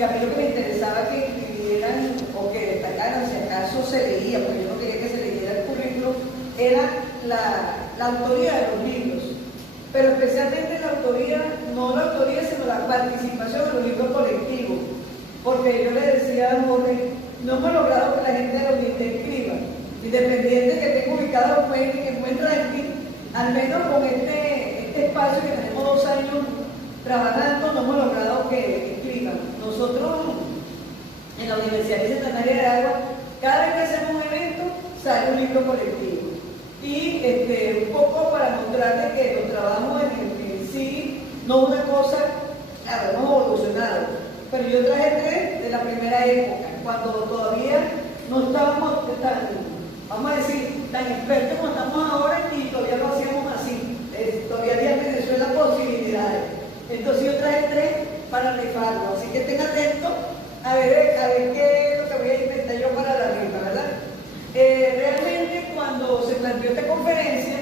que a mí lo que me interesaba que escribieran o que destacaran, si acaso se leía, porque yo no quería que se leyera el currículo, era la autoría de los libros, pero especialmente la autoría, no la autoría, sino la participación en los libros colectivos, porque yo le decía a Jorge, no hemos logrado que la gente de los libros escriba, independiente que tenga ubicado en buen ranking, al menos con este espacio que tenemos 2 años trabajando, no hemos logrado que escriban. Nosotros en la Universidad Bicentenaria de Agua, cada vez que hacemos un evento, sale un libro colectivo. Y un poco para mostrarles que los trabajos en sí no es una cosa, claro, hemos evolucionado, pero yo traje 3 de la primera época, cuando todavía no estábamos tan, vamos a decir, tan expertos como estamos ahora y todavía lo hacíamos así. Todavía había en Venezuela posibilidades. Entonces yo traje 3 para rifarlo, así que estén atentos a ver qué es lo que voy a inventar yo para la rifa, ¿verdad? Realmente cuando se planteó esta conferencia,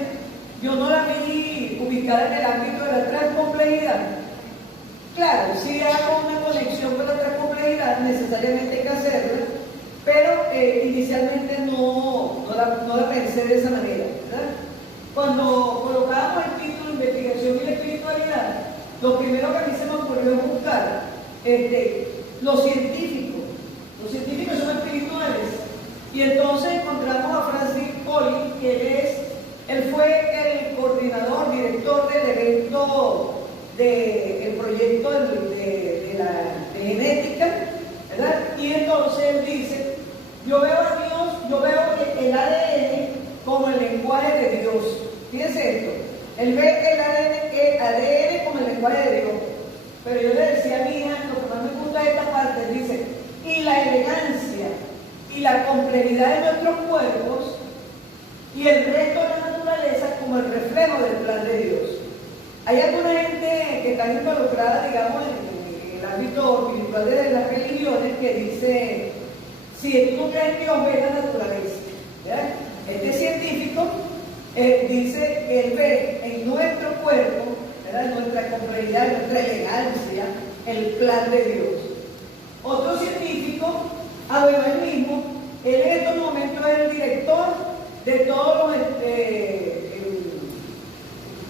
yo no la vi ubicada en el ámbito de la transcomplejidad. Claro, si hago una conexión con la transcomplejidad, necesariamente hay que hacerla, pero inicialmente no la pensé de esa manera, ¿verdad? Cuando colocábamos el título Investigación y la espiritualidad, lo primero que a mí se me ocurrió es buscar los científicos. Los científicos son espirituales. Y entonces encontramos a Francis Collins, que él fue el coordinador, director del evento del proyecto de genética, ¿verdad? Y entonces él dice, yo veo a Dios, yo veo el ADN como el lenguaje de Dios. Fíjense esto, él ve el ADN como el lenguaje de Dios. Pero yo le decía a mi hija, lo que más me gusta de esta parte, él dice, y la elegancia y la complejidad de nuestros cuerpos y el resto de la naturaleza como el reflejo del plan de Dios. Hay alguna gente que está involucrada, digamos, en el ámbito espiritual de las religiones que dice, si tú no crees en Dios, ve la naturaleza, ¿verdad? Este científico dice que él ve en nuestro cuerpo, ¿verdad?, en nuestra complejidad, en nuestra elegancia, el plan de Dios. Otro científico, él mismo, él en estos momentos es el director de todos los,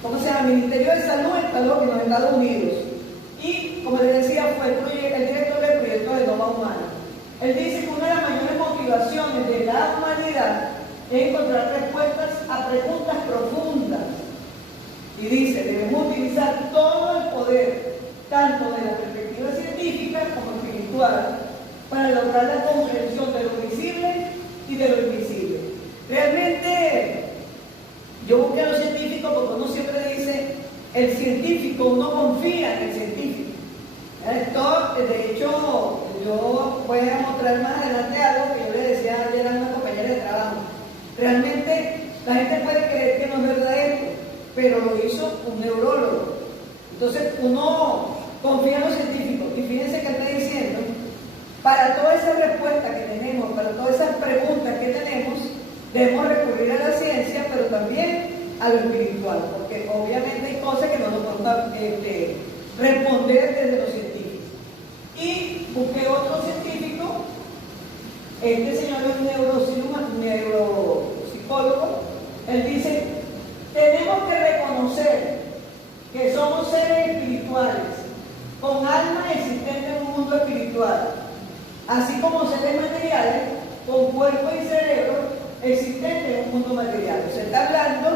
¿cómo se llama?, Ministerio de Salud en los Estados Unidos. Y, como les decía, fue el director del proyecto de Nova Humana. Él dice que una de las mayores motivaciones de la humanidad es encontrar respuestas a preguntas profundas. Y dice, debemos utilizar todo el poder, tanto de la perspectiva científica como espiritual, para lograr la comprensión de lo visible y de lo invisible. Realmente, yo busqué a los científicos porque uno siempre dice, el científico, uno confía en el científico. Esto, de hecho, yo voy a mostrar más adelante algo que yo le decía ayer a una compañera de trabajo. Realmente, la gente puede creer que no es verdadero, pero lo hizo un neurólogo. Entonces, uno confía en los científicos. Y fíjense que está diciendo, para todas esas respuestas que tenemos, para todas esas preguntas que tenemos, debemos recurrir a la ciencia, pero también a lo espiritual, porque obviamente hay cosas que no nos podemos responder desde los científicos. Y busqué otro científico, este señor es un neuropsicólogo, él dice, tenemos que reconocer que somos seres espirituales, con alma existente en un mundo espiritual, así como seres materiales, con cuerpo y cerebro existentes en un mundo material. Se está hablando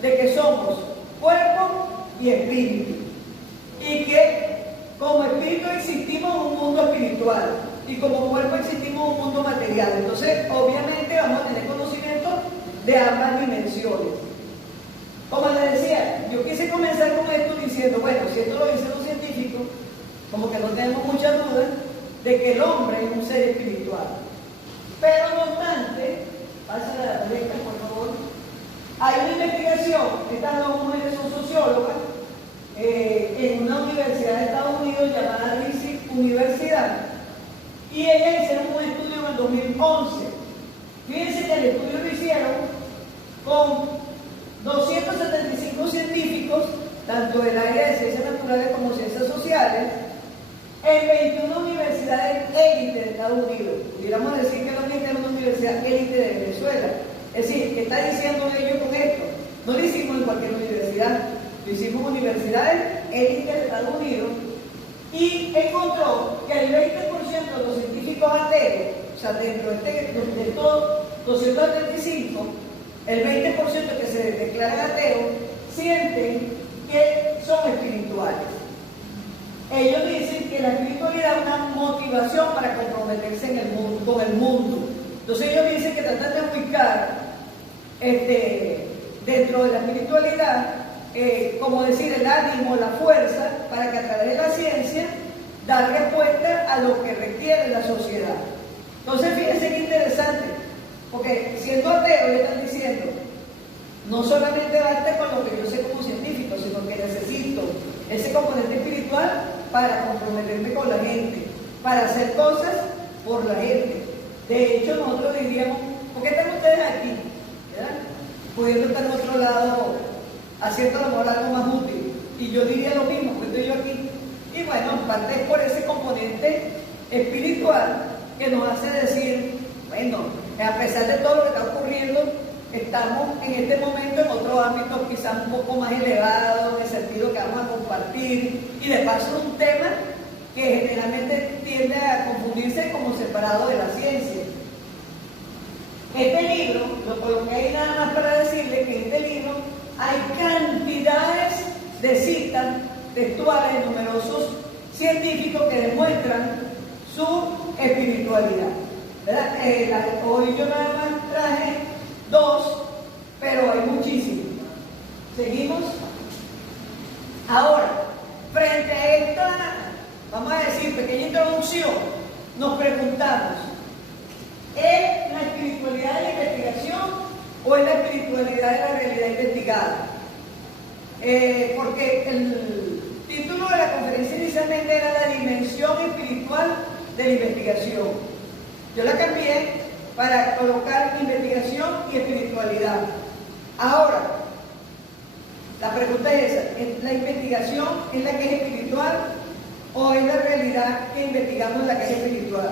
de que somos cuerpo y espíritu, y que como espíritu existimos en un mundo espiritual, y como cuerpo existimos en un mundo material. Entonces, obviamente, vamos a tener conocimiento de ambas dimensiones. Como les decía, yo quise comenzar con esto diciendo, bueno, si esto lo dicen los científicos, como que no tenemos mucha duda de que el hombre es un ser espiritual. Pero no obstante, pasa la letra, por favor, hay una investigación, estas dos mujeres son sociólogas, en una universidad de Estados Unidos llamada Rice Universidad, y ellas hicieron un estudio en el 2011. Fíjense que el estudio lo hicieron con 275 científicos, tanto del área de ciencias naturales como ciencias sociales, en 21 universidades universidades élite de Estados Unidos. Pudiéramos decir que la UNIT es una universidad élite de Venezuela. Es decir, ¿qué está diciendo ellos con esto? No lo hicimos en cualquier universidad, lo hicimos en universidades élite de Estados Unidos y encontró que el 20% de los científicos ateos, o sea, dentro de todos 235, el 20% que se declaran ateos sienten que son espirituales. Ellos dicen que la espiritualidad es una motivación para comprometerse en el mundo, con el mundo. Entonces ellos dicen que tratan de ubicar dentro de la espiritualidad, como decir, el ánimo, la fuerza, para que a través de la ciencia dar respuesta a lo que requiere la sociedad. Entonces fíjense qué interesante, porque siendo ateo le están diciendo, no solamente basta con lo que yo sé como científico, sino que necesito ese componente espiritual para comprometerme con la gente, para hacer cosas por la gente. De hecho, nosotros diríamos, ¿por qué están ustedes aquí? ¿Verdad? Pudiendo estar en otro lado, haciendo a lo mejor algo más útil. Y yo diría lo mismo, que estoy yo aquí. Y bueno, en parte es por ese componente espiritual que nos hace decir, bueno, a pesar de todo lo que está ocurriendo, estamos en este momento en otro ámbito quizás un poco más elevado, en el sentido que vamos a compartir, y de paso un tema que generalmente tiende a confundirse como separado de la ciencia. Este libro, lo coloqué ahí nada más para decirle que en este libro hay cantidades de citas textuales de numerosos científicos que demuestran su espiritualidad, ¿verdad? Hoy yo nada más traje 2, pero hay muchísimos. ¿Seguimos? Ahora, frente a esta, vamos a decir, pequeña introducción, nos preguntamos, ¿es la espiritualidad de la investigación o es la espiritualidad de la realidad investigada? Porque el título de la conferencia inicialmente era la dimensión espiritual de la investigación. Yo la cambié para colocar investigación y espiritualidad. Ahora, la pregunta es esa, ¿es la investigación es la que es espiritual o es la realidad que investigamos la que es espiritual?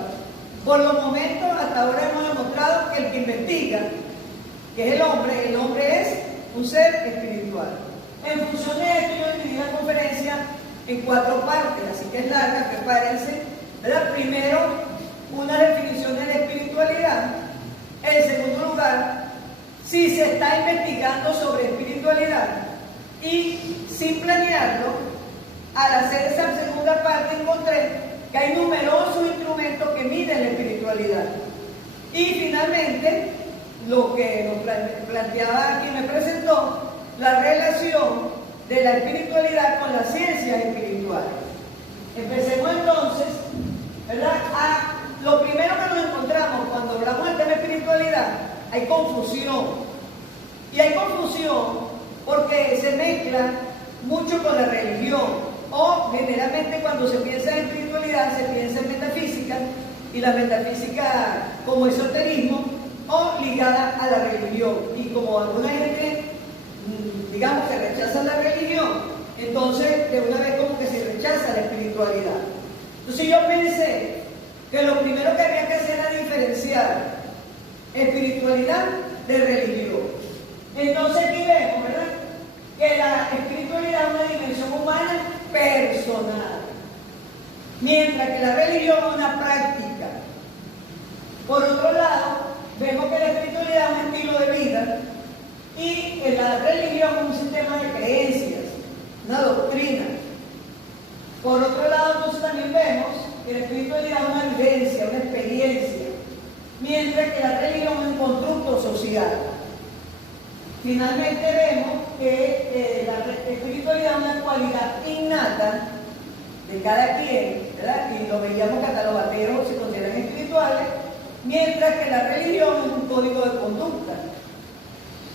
Por los momentos, hasta ahora hemos demostrado que el que investiga, que es el hombre es un ser espiritual. En función de esto, yo dividí la conferencia en 4 partes, así que es larga, prepárense. ¿Verdad? Primero, una definición de la espiritualidad. En segundo lugar, si se está investigando sobre espiritualidad. Y sin planearlo, al hacer esa segunda parte encontré que hay numerosos instrumentos que miden la espiritualidad. Y finalmente, lo que nos planteaba quien me presentó, la relación de la espiritualidad con las ciencias espirituales. Empecemos entonces, ¿verdad? Lo primero que nos encontramos cuando hablamos del tema espiritualidad, hay confusión. Y hay confusión porque se mezcla mucho con la religión. O generalmente cuando se piensa en espiritualidad se piensa en metafísica, y la metafísica como esoterismo o ligada a la religión. Y como alguna gente, digamos, que rechaza la religión, entonces de una vez como que se rechaza la espiritualidad. Entonces yo pensé que lo primero que había que hacer era diferenciar espiritualidad de religión. Entonces aquí vemos, ¿verdad?, que la espiritualidad es una dimensión humana personal, mientras que la religión es una práctica. Por otro lado, vemos que la espiritualidad es un estilo de vida y la religión es un sistema de creencias, una doctrina. Por otro lado, entonces también vemos que la espiritualidad es una vivencia, una experiencia, mientras que la religión es un constructo social. Finalmente vemos que la espiritualidad es una cualidad innata de cada quien, ¿verdad? Y lo veíamos que hasta los ateos se consideran espirituales, mientras que la religión es un código de conducta.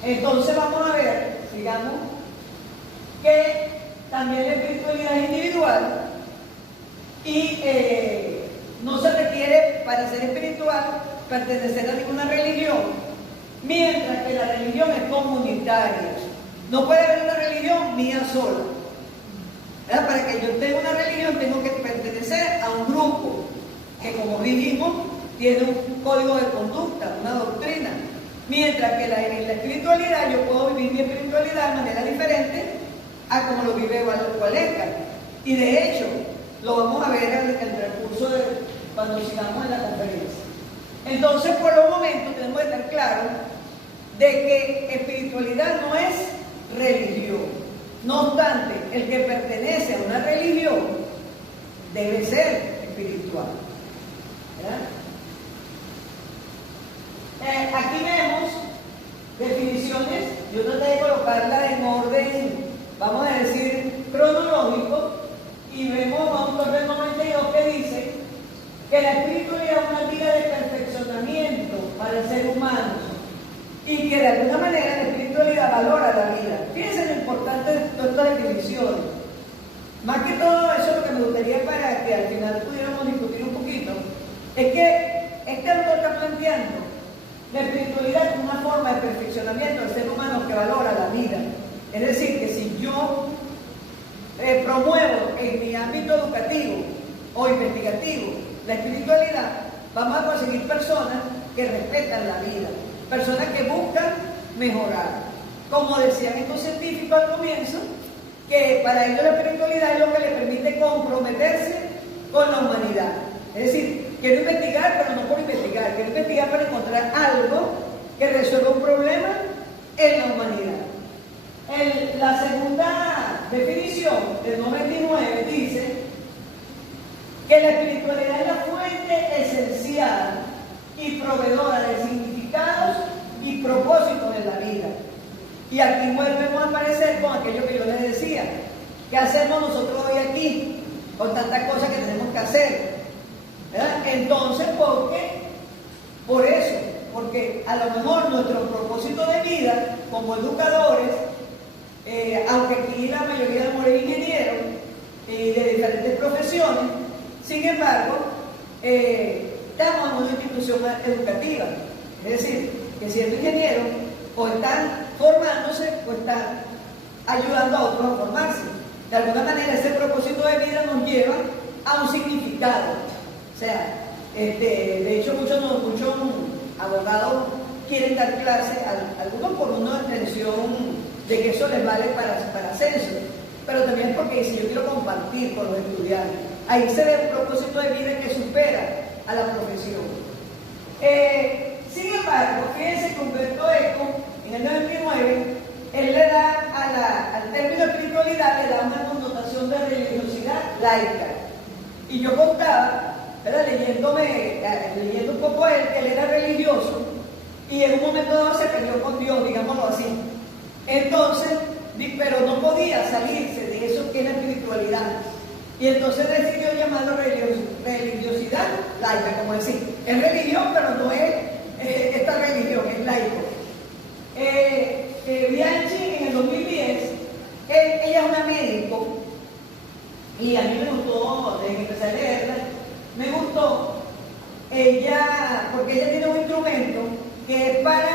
Entonces vamos a ver, digamos, que también la espiritualidad es individual y no se requiere para ser espiritual pertenecer a ninguna religión, mientras que la religión es comunitaria. No puede haber una religión mía sola, ¿verdad? Para que yo tenga una religión tengo que pertenecer a un grupo. budismo tiene un código de conducta, una doctrina, mientras que en la espiritualidad yo puedo vivir mi espiritualidad de manera diferente a como lo vive Wallenka. Y de hecho, lo vamos a ver en el transcurso de cuando sigamos en la conferencia. Entonces, por los momentos tenemos que estar claros de que espiritualidad no es religión. No obstante, el que pertenece a una religión debe ser espiritual. Aquí vemos definiciones, yo traté de colocarla en orden, vamos a decir, cronológico, y vemos a un autor del 92 que dice que la espiritualidad es una vía de perfeccionamiento para el ser humano y que de alguna manera la espiritualidad valora la vida. Fíjense lo importante de todas estas definiciones. Más que todo eso, lo que me gustaría para que al final pudiéramos discutir un poquito, es que este autor está planteando la espiritualidad como una forma de perfeccionamiento del ser humano que valora la vida. Es decir, que si yo promuevo en mi ámbito educativo o investigativo la espiritualidad, vamos a conseguir personas que respetan la vida, personas que buscan mejorar. Como decían estos científicos al comienzo, que para ellos la espiritualidad es lo que les permite comprometerse con la humanidad. Es decir, quiero investigar, pero no por investigar, quiero investigar para encontrar algo que resuelva un problema en la humanidad. La segunda definición del 99 dice que la espiritualidad es la fuente esencial y proveedora de significados y propósitos de la vida. Y aquí volvemos a aparecer con aquello que yo les decía. ¿Qué hacemos nosotros hoy aquí con tantas cosas que tenemos que hacer? ¿Verdad? Entonces, ¿por qué? Por eso, porque a lo mejor nuestro propósito de vida como educadores, aunque aquí la mayoría de nosotros es ingenieros de diferentes profesiones, sin embargo, estamos en una institución educativa. Es decir, que siendo ingenieros, o están formándose, o están ayudando a otros a formarse. De alguna manera, ese propósito de vida nos lleva a un significado. O sea, de hecho, muchos abogados quieren dar clase, algunos por una intención de que eso les vale para ascenso, pero también porque si yo quiero compartir con los estudiantes, ahí se ve un propósito de vida que supera a la profesión. Sin embargo, fíjense que Humberto Eco, en el 99, él le da al término espiritualidad, le da una connotación de religiosidad laica. Y yo contaba, leyendo un poco a él, que él era religioso, y en un momento dado se perdió con Dios, digámoslo así. Entonces, pero no podía salirse de eso que es la espiritualidad. Y entonces decidió llamarlo religiosidad laica, como decir, es religión, pero no es esta religión, es laico. Bianchi en el 2010, ella es una médico, y a mí me gustó, desde que empecé a leerla, me gustó ella, porque ella tiene un instrumento que es para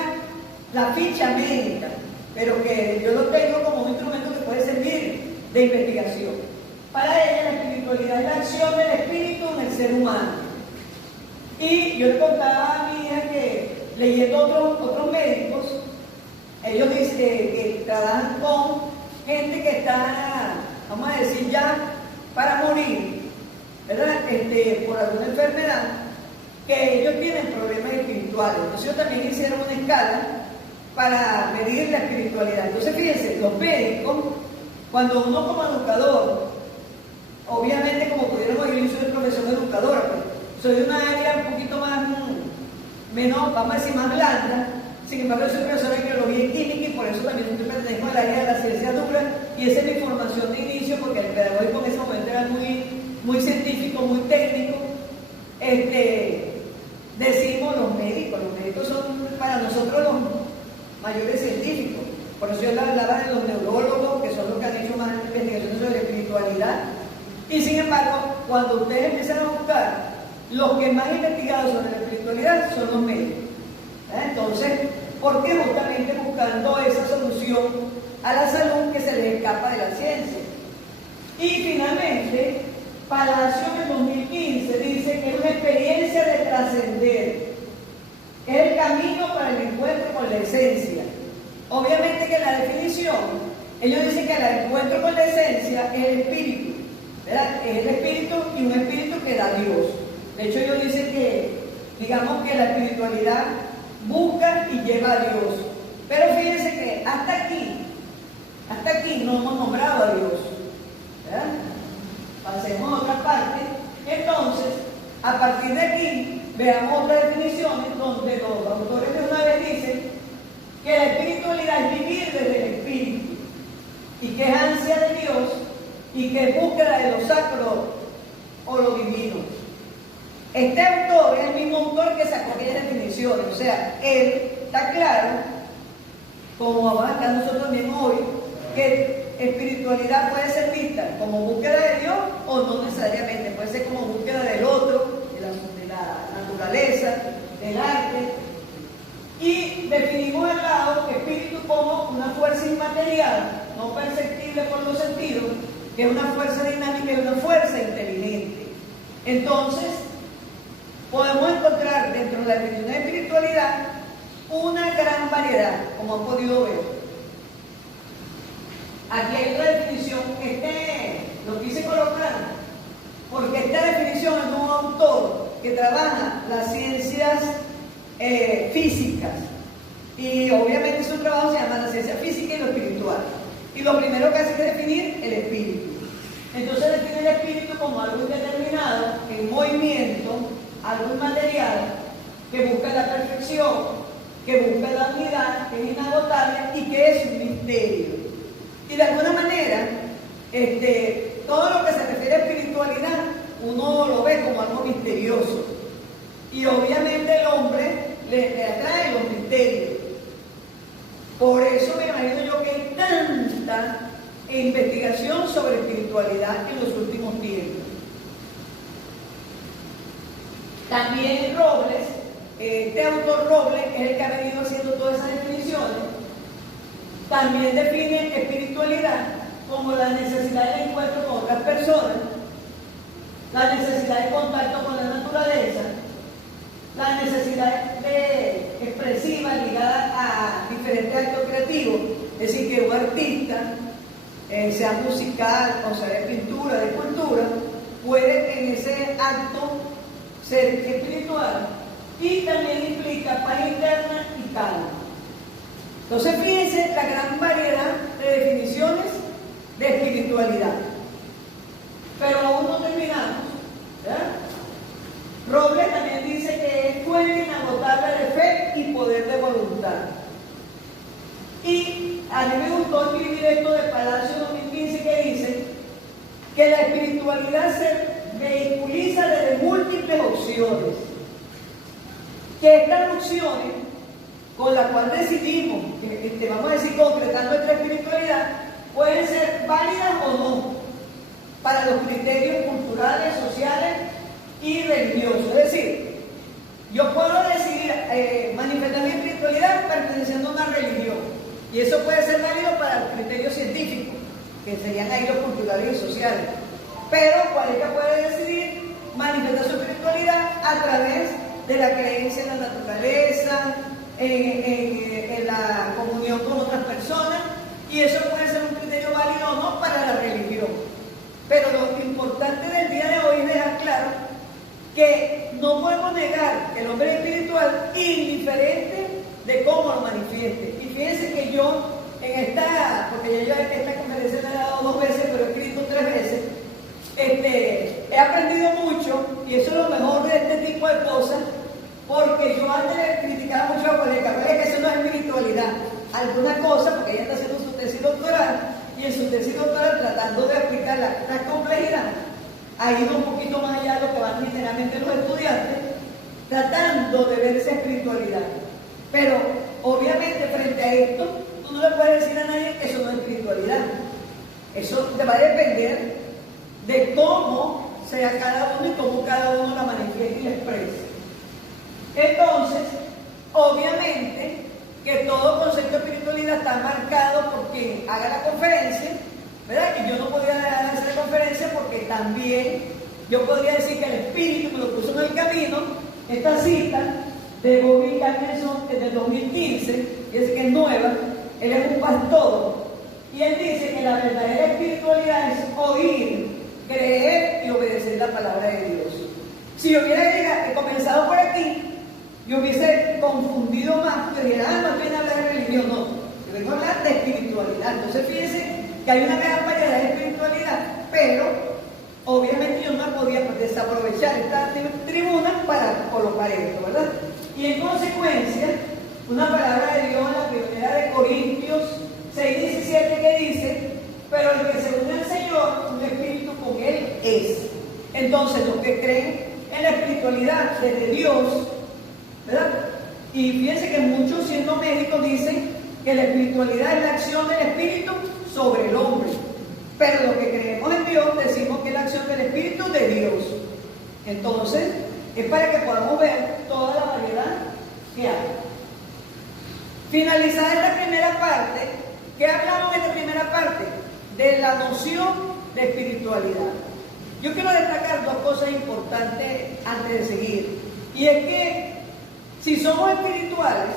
la ficha médica, pero que yo lo tengo como un instrumento que puede servir de investigación. Para ella la espiritualidad es la acción del espíritu en el ser humano. Y yo le contaba a mi hija que leyendo otros médicos, ellos dicen que trabajan con gente que está, vamos a decir ya, para morir, ¿verdad? Por alguna enfermedad, que ellos tienen problemas espirituales. Entonces ellos también hicieron una escala para medir la espiritualidad. Entonces fíjense, los médicos, cuando uno como educador, obviamente como pudieron oír, yo soy profesor educadora, pues, soy de una área un poquito más, menos, vamos a decir, más blanda. Sin embargo, yo soy profesora de biología y química y por eso también estoy pertenezco al área de la ciencia dura, y esa es mi formación de inicio, porque el pedagógico en ese momento era muy científico, muy técnico. Decimos los médicos son para nosotros los mayores científicos. Por eso yo hablaba de los neurólogos, que son los que han hecho más investigaciones sobre la espiritualidad. Y sin embargo, cuando ustedes empiezan a buscar, los que más han investigado sobre la espiritualidad son los médicos. Entonces, ¿por qué? Justamente buscando esa solución a la salud que se les escapa de la ciencia. Y finalmente, Palacio en el 2015 dice que es una experiencia de ellos dicen que el encuentro con la esencia es el espíritu, ¿verdad? Es el espíritu y un espíritu que da Dios. De hecho, ellos dicen que, digamos que la espiritualidad busca y lleva a Dios. Pero fíjense que hasta aquí no hemos nombrado a Dios, ¿verdad? Pasemos a otra parte. Entonces, a partir de aquí, veamos otras definiciones donde los autores de una vez dicen que la espiritualidad es vivir desde el espíritu y que es ansia de Dios y que es búsqueda de lo sacro o lo divino. Este autor es el mismo autor que sacó aquellas definiciones, o sea, él está claro, como vamos a estar nosotros mismos hoy, que espiritualidad puede ser vista como búsqueda de Dios o no necesariamente, puede ser como búsqueda del otro, de la naturaleza, del arte. Y definimos el lado espíritu como una fuerza inmaterial, no perceptible por los sentidos, que es una fuerza dinámica y una fuerza inteligente. Entonces, podemos encontrar dentro de la definición de espiritualidad una gran variedad, como han podido ver. Aquí hay otra definición, lo quise colocar, porque esta definición es de un autor que trabaja las ciencias físicas, y obviamente su trabajo se llama la ciencia física y lo espiritual. Y lo primero que hace es definir el espíritu. Entonces define el espíritu como algo indeterminado, en movimiento, algo inmaterial, que busca la perfección, que busca la unidad, que es inagotable y que es un misterio. Y de alguna manera, todo lo que se refiere a espiritualidad, uno lo ve como algo misterioso. Y obviamente el hombre le atrae los misterios. Por eso me imagino yo que hay tanta investigación sobre espiritualidad en los últimos tiempos. También Robles, este autor Robles es el que ha venido haciendo todas esas definiciones. También define espiritualidad como la necesidad de encuentro con otras personas, la necesidad de contacto con la naturaleza, la necesidad expresiva ligada a diferentes actos creativos, es decir, que un artista, sea musical o sea de pintura, de escultura, puede en ese acto ser espiritual, y también implica paz interna y calma. Entonces fíjense la gran variedad de definiciones de espiritualidad. Pero aún no terminamos, ¿verdad? Robles también dice que es fuente inagotable de fe y poder de voluntad. Y a mí me gustó escribir esto de Palacio 2015, que dice que la espiritualidad se vehiculiza desde múltiples opciones, que estas opciones con las cuales decidimos, vamos a decir, concretar nuestra espiritualidad, pueden ser válidas o no para los criterios culturales, sociales y religiosos. Es decir, yo puedo decidir manifestar mi espiritualidad perteneciendo a una religión, y eso puede ser válido para los criterios científicos, que serían ahí los culturales y sociales. Pero cualquiera puede decidir manifestar su espiritualidad a través de la creencia en la naturaleza, en la comunión con otras personas, y eso puede ser un criterio válido o no para la religión. Pero lo importante del día de hoy es dejar claro que no podemos negar que el hombre es espiritual indiferente de cómo lo manifieste. Y fíjense que yo porque yo esta conferencia me he dado 2 veces, pero he escrito 3 veces, he aprendido mucho, y eso es lo mejor de este tipo de cosas, porque yo antes le criticaba mucho a Coleca, que eso no es espiritualidad, alguna cosa, porque ella está haciendo su tesis doctoral, y en su tesis doctoral, tratando de aplicar la complejidad, ha ido un poquito más allá de lo que van literalmente los estudiantes, tratando de ver esa espiritualidad. Pero obviamente frente a esto, tú no le puedes decir a nadie que eso no es espiritualidad. Eso te va a depender de cómo sea cada uno y cómo cada uno la manifieste y la exprese. Entonces, obviamente que todo concepto de espiritualidad está marcado por quien haga la conferencia, ¿verdad? Y yo no podía dejar de hacer la conferencia porque también yo podría decir que el espíritu me lo puso en el camino. Esta cita de Bobby Carneson, que es del 2015, que es nueva. Él es un pastor Y él dice que la verdadera espiritualidad es oír, creer y obedecer la palabra de Dios. Si yo hubiera comenzado por aquí, yo hubiese confundido más, porque dijera, no viene a hablar de religión, no. Yo vengo a hablar de espiritualidad. Entonces fíjense que hay una gran variedad de espiritualidad, pero obviamente yo no podía desaprovechar esta tribuna para colocar esto, ¿verdad? Y en consecuencia, una palabra de Dios en la primera de Corintios 6:17 que dice, pero el que se une al Señor, un espíritu con Él es. Entonces, los que creen en la espiritualidad desde Dios, ¿verdad? Y fíjense que muchos siendo médicos dicen que la espiritualidad es la acción del espíritu sobre el hombre. Pero los que creemos en Dios decimos que es la acción del espíritu de Dios. Entonces, es para que podamos ver toda la variedad que hay. Finalizada esta primera parte, ¿qué hablamos en esta primera parte? De la noción de espiritualidad. Yo quiero destacar dos cosas importantes antes de seguir. Y es que si somos espirituales,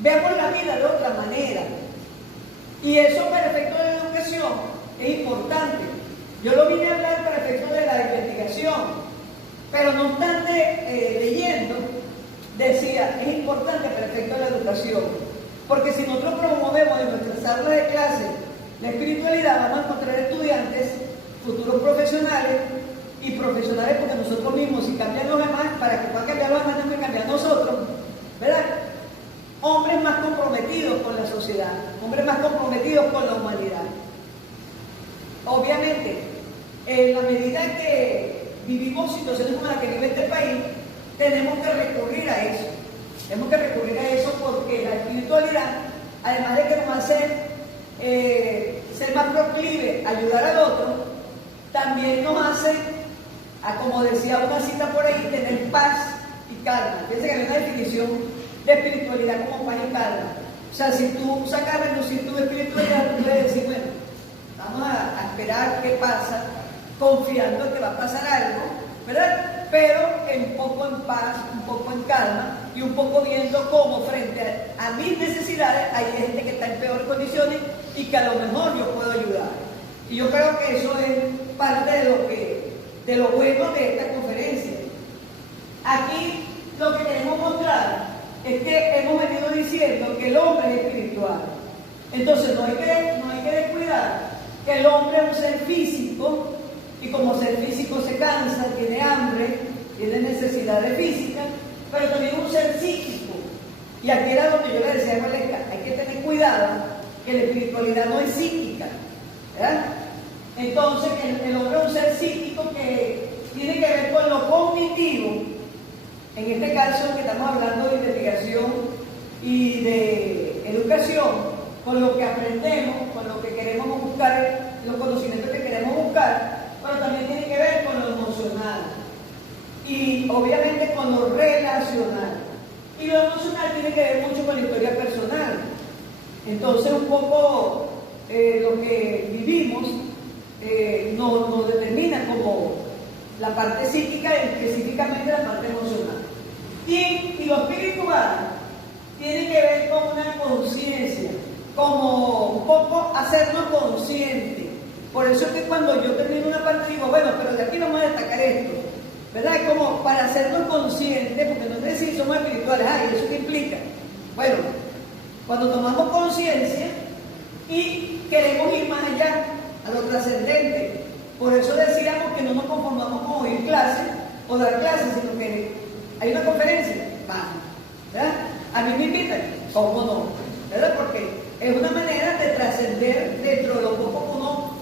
veamos la vida de otra manera. Y eso para efectos de la educación es importante. Yo lo vine a hablar para efectos de la investigación, pero no obstante, leyendo, decía, es importante para efectos de la educación. Porque si nosotros promovemos en nuestras aulas de clase la espiritualidad, vamos a encontrar estudiantes, futuros profesionales y profesionales, porque nosotros mismos, si cambian los demás, para que puedan cambiar los demás, tenemos que cambiar nosotros, ¿verdad? Hombres más comprometidos con la sociedad, hombres más comprometidos con la humanidad. Obviamente, en la medida que vivimos situaciones como la que vive este país, tenemos que recurrir a eso. Tenemos que recurrir a eso porque la espiritualidad, además de que nos hace ser más proclive a ayudar al otro, también nos hace, como decía una cita por ahí, tener paz y calma. Fíjense que hay una definición de espiritualidad como paz y calma. O sea, si tú sacas a reducir tu espiritualidad, tú puedes decir, bueno, vamos a esperar qué pasa, confiando en que va a pasar algo, ¿verdad? Pero un poco en paz, un poco en calma y un poco viendo cómo frente a mis necesidades hay gente que está en peores condiciones y que a lo mejor yo puedo ayudar. Y yo creo que eso es parte de lo bueno de esta conferencia. Aquí lo que queremos mostrar es que hemos venido diciendo que el hombre es espiritual. Entonces no hay que descuidar que el hombre es un ser físico, y como ser físico se cansa, tiene hambre, tiene necesidades físicas, pero también un ser psíquico. Y aquí era donde yo le decía a Valesca, hay que tener cuidado que la espiritualidad no es psíquica, ¿verdad? Entonces el hombre es un ser psíquico que tiene que ver con lo cognitivo. En este caso que estamos hablando de investigación y de educación, con lo que aprendemos, con lo que queremos buscar, los conocimientos que queremos buscar, pero también tiene que ver con lo emocional y obviamente con lo relacional. Y lo emocional tiene que ver mucho con la historia personal. Entonces un poco lo que vivimos nos determina como la parte psíquica y específicamente la parte emocional. Y lo espiritual tiene que ver con una conciencia, como un poco hacernos conscientes. Por eso es que cuando yo termino una parte digo, bueno, pero de aquí vamos a destacar esto, ¿verdad? Es como para hacernos conscientes, porque no sé si somos espirituales, ¿y eso qué implica? Bueno, cuando tomamos conciencia y queremos ir más allá, a lo trascendente. Por eso decíamos que no nos conformamos con oír clases o dar clases, sino que hay una conferencia, vamos, ¿verdad? A mí me invitan, ¿cómo no? ¿Verdad? Porque es una manera de trascender dentro de lo poco que uno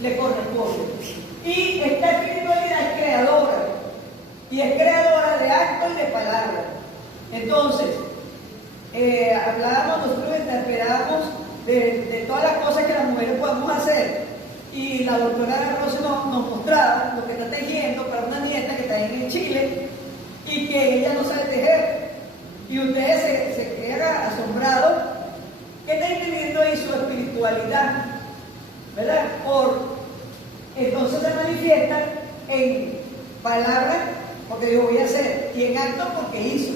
le corresponde. Y esta espiritualidad es creadora, y es creadora de actos y de palabras. Entonces, hablábamos, nosotros esperábamos de todas las cosas que las mujeres podemos hacer, y la doctora Rosa nos mostraba lo que está tejiendo para una nieta que está en Chile y que ella no sabe tejer, y ustedes se quedan asombrados. ¿Qué está entendiendo ahí su espiritualidad? ¿Verdad? Entonces se manifiesta en palabras, porque yo voy a hacer, y en actos, porque hizo.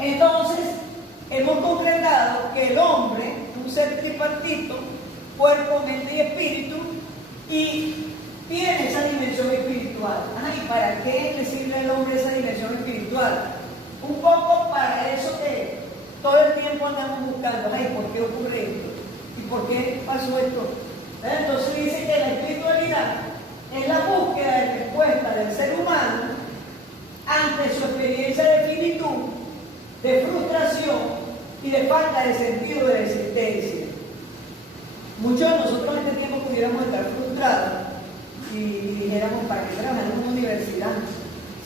Entonces, hemos concretado que el hombre es un un ser tripartito, cuerpo, mente y espíritu, y tiene esa dimensión espiritual. ¿Y para qué le sirve al hombre esa dimensión espiritual? Un poco para eso que todo el tiempo andamos buscando, ¿por qué ocurre esto? ¿Y por qué pasó esto? Entonces dice que la espiritualidad es la búsqueda de respuesta del ser humano ante su experiencia de finitud, de frustración y de falta de sentido de la existencia. Muchos de nosotros en este tiempo pudiéramos estar frustrados si dijéramos, ¿para qué trabajar en una universidad?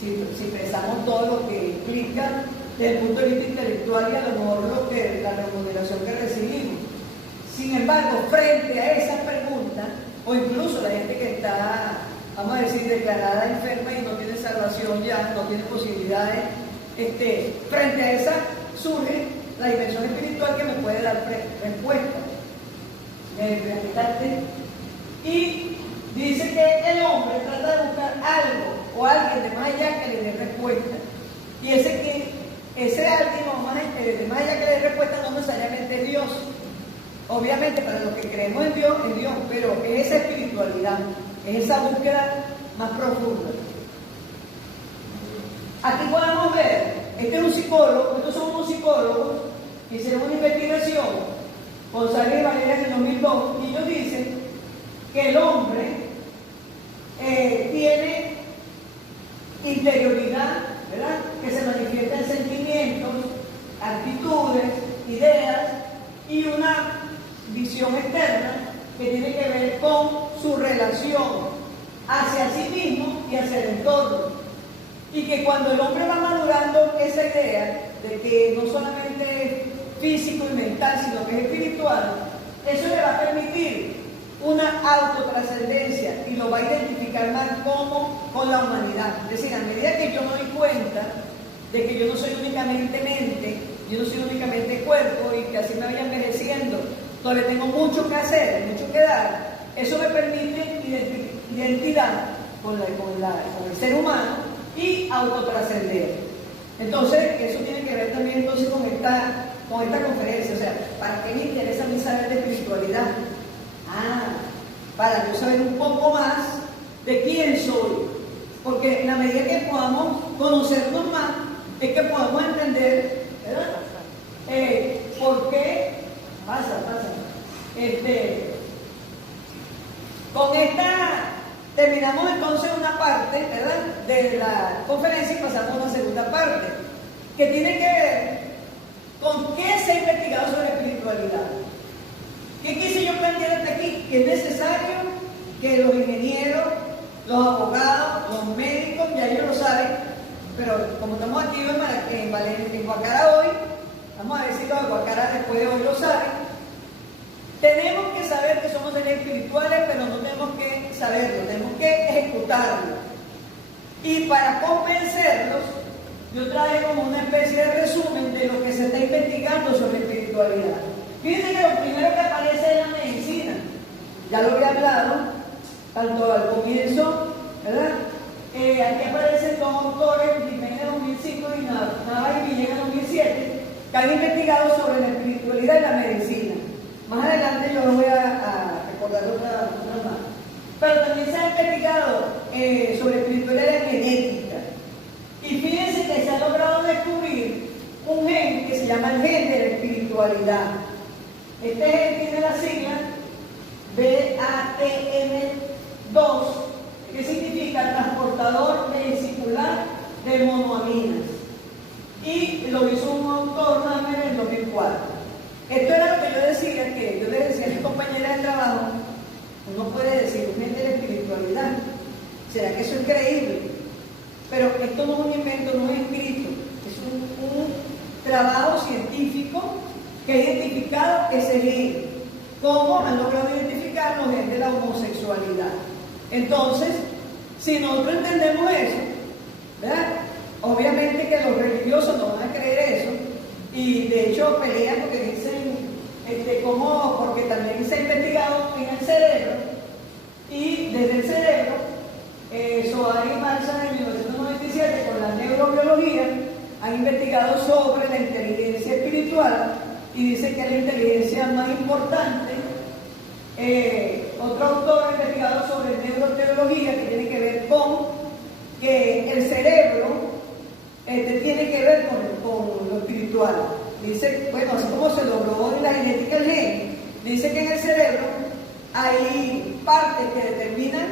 Si pensamos todo lo que implica desde el punto de vista intelectual y a lo mejor la remuneración que recibimos. Sin embargo, frente a esas preguntas, o incluso la gente que está, vamos a decir, declarada enferma y no tiene salvación ya, no tiene posibilidades, frente a esa surge la dimensión espiritual que me puede dar respuesta. Y dice que el hombre trata de buscar algo o alguien de más allá que le dé respuesta. Y ese alguien o de más allá que le dé respuesta no necesariamente es Dios. Obviamente para los que creemos en Dios, pero es esa espiritualidad, es esa búsqueda más profunda. Aquí podemos ver, este es un psicólogo, estos son unos psicólogos que hicieron una investigación, González y Valera en el 2002, y ellos dicen que el hombre tiene interioridad, ¿verdad?, que se manifiesta en sentimientos, actitudes, ideas y una visión externa que tiene que ver con su relación hacia sí mismo y hacia el entorno. Y que cuando el hombre va madurando esa idea de que no solamente es físico y mental, sino que es espiritual, eso le va a permitir una autotrascendencia y lo va a identificar más como con la humanidad. Es decir, a medida que yo me doy cuenta de que yo no soy únicamente mente, yo no soy únicamente cuerpo y que así me vaya envejeciendo, todavía tengo mucho que hacer, mucho que dar, eso me permite identidad con el ser humano y autotrascender. Entonces, eso tiene que ver también entonces con esta conferencia. O sea, ¿para qué me interesa a mí saber de espiritualidad? Para yo saber un poco más de quién soy. Porque en la medida que podamos conocernos más, es que podamos entender, ¿verdad? ¿Por qué? Con esta terminamos entonces una parte, ¿verdad?, de la conferencia y pasamos a una segunda parte, que tiene que ver con qué se ha investigado sobre espiritualidad. ¿Qué quise yo plantear hasta aquí? Que es necesario que los ingenieros, los abogados, los médicos, ya ellos lo saben, pero como estamos aquí en Guacara hoy, vamos a ver si los de Guacara después de hoy lo saben. Tenemos que saber que somos seres espirituales, pero no tenemos que saberlo, tenemos que ejecutarlo. Y para convencerlos, yo traje como una especie de resumen de lo que se está investigando sobre espiritualidad. Fíjense que lo primero que aparece es la medicina. Ya lo había hablado, tanto al comienzo, ¿verdad? Aquí aparecen dos autores, Jiménez 2005 y Navas y Villegas 2007, que han investigado sobre la espiritualidad y la medicina. Más adelante yo les voy a recordar otra más. Pero también se ha investigado sobre espiritualidad y genética. Y fíjense que se ha logrado descubrir un gen que se llama el gen de la espiritualidad. Este gen tiene la sigla BATM2, que significa transportador vesicular de monoaminas. Y lo hizo un autor, Hammer, en 2004. Esto era lo que yo decía, que yo le decía a mis compañeras de trabajo, uno puede decir, un gen de la espiritualidad, ¿será que eso es creíble? Pero esto no es un invento, no es escrito, es un trabajo científico que ha identificado ese gen, cómo han logrado identificar los genes de la homosexualidad. Entonces, si nosotros entendemos eso, ¿verdad?, obviamente que los religiosos no van a creer eso, y de hecho pelean porque dicen, porque también se ha investigado en el cerebro, y desde el cerebro, Soares y Marsa en 1997 con la neurobiología han investigado sobre la inteligencia espiritual y dice que es la inteligencia más importante. Otro autor ha investigado sobre neuroteología, que tiene que ver con que el cerebro tiene que ver con lo espiritual. Dice, bueno, así como se logró en la genética el gen, dice que en el cerebro hay partes que determinan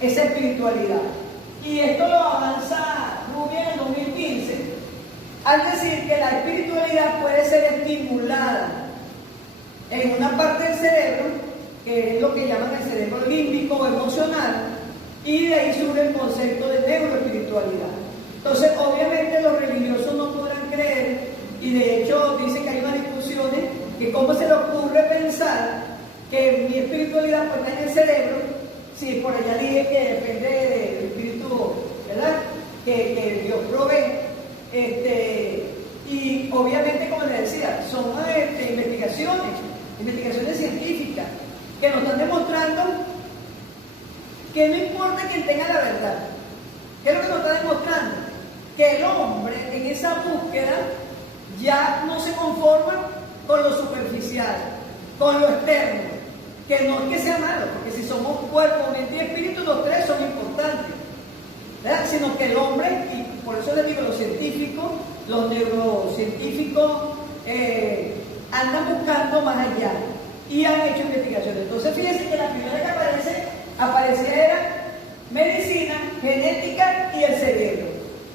esa espiritualidad. Y esto lo avanza Rubia en el 2015, al decir que la espiritualidad puede ser estimulada en una parte del cerebro, que es lo que llaman el cerebro límbico o emocional, y de ahí surge el concepto de neuroespiritualidad. Entonces, obviamente los religiosos no podrán creer, y de hecho dicen que hay unas discusiones, que cómo se le ocurre pensar que mi espiritualidad pues, está en el cerebro, si por allá dije que depende del espíritu, ¿verdad? Que Dios provee. Y obviamente, como les decía, son investigaciones científicas, que nos están demostrando que no importa quién tenga la verdad. ¿Qué es lo que nos está demostrando? Que el hombre en esa búsqueda ya no se conforma con lo superficial, con lo externo, que no es que sea malo, porque si somos cuerpo, mente y espíritu, los tres son importantes, ¿verdad? Sino que el hombre, y por eso les digo, los neurocientíficos andan buscando más allá y han hecho investigaciones. Entonces fíjense que la primera que aparecía era medicina, genética y el cerebro.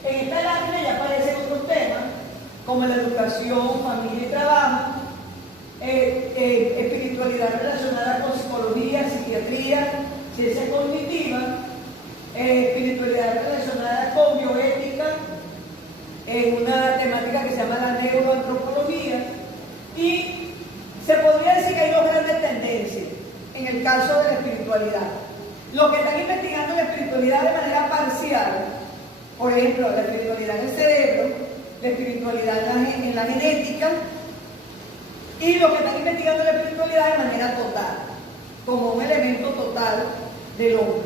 En esta lámina ya aparecen otros temas como la educación, familia y trabajo, espiritualidad relacionada con psicología, psiquiatría, ciencia cognitiva, espiritualidad relacionada con bioética, una temática que se llama la neuroantropología, y se podría decir que hay dos grandes tendencias en el caso de la espiritualidad. Los que están investigando la espiritualidad de manera parcial, por ejemplo, la espiritualidad en el cerebro, la espiritualidad en la genética, y los que están investigando la espiritualidad de manera total, como un elemento total del hombre.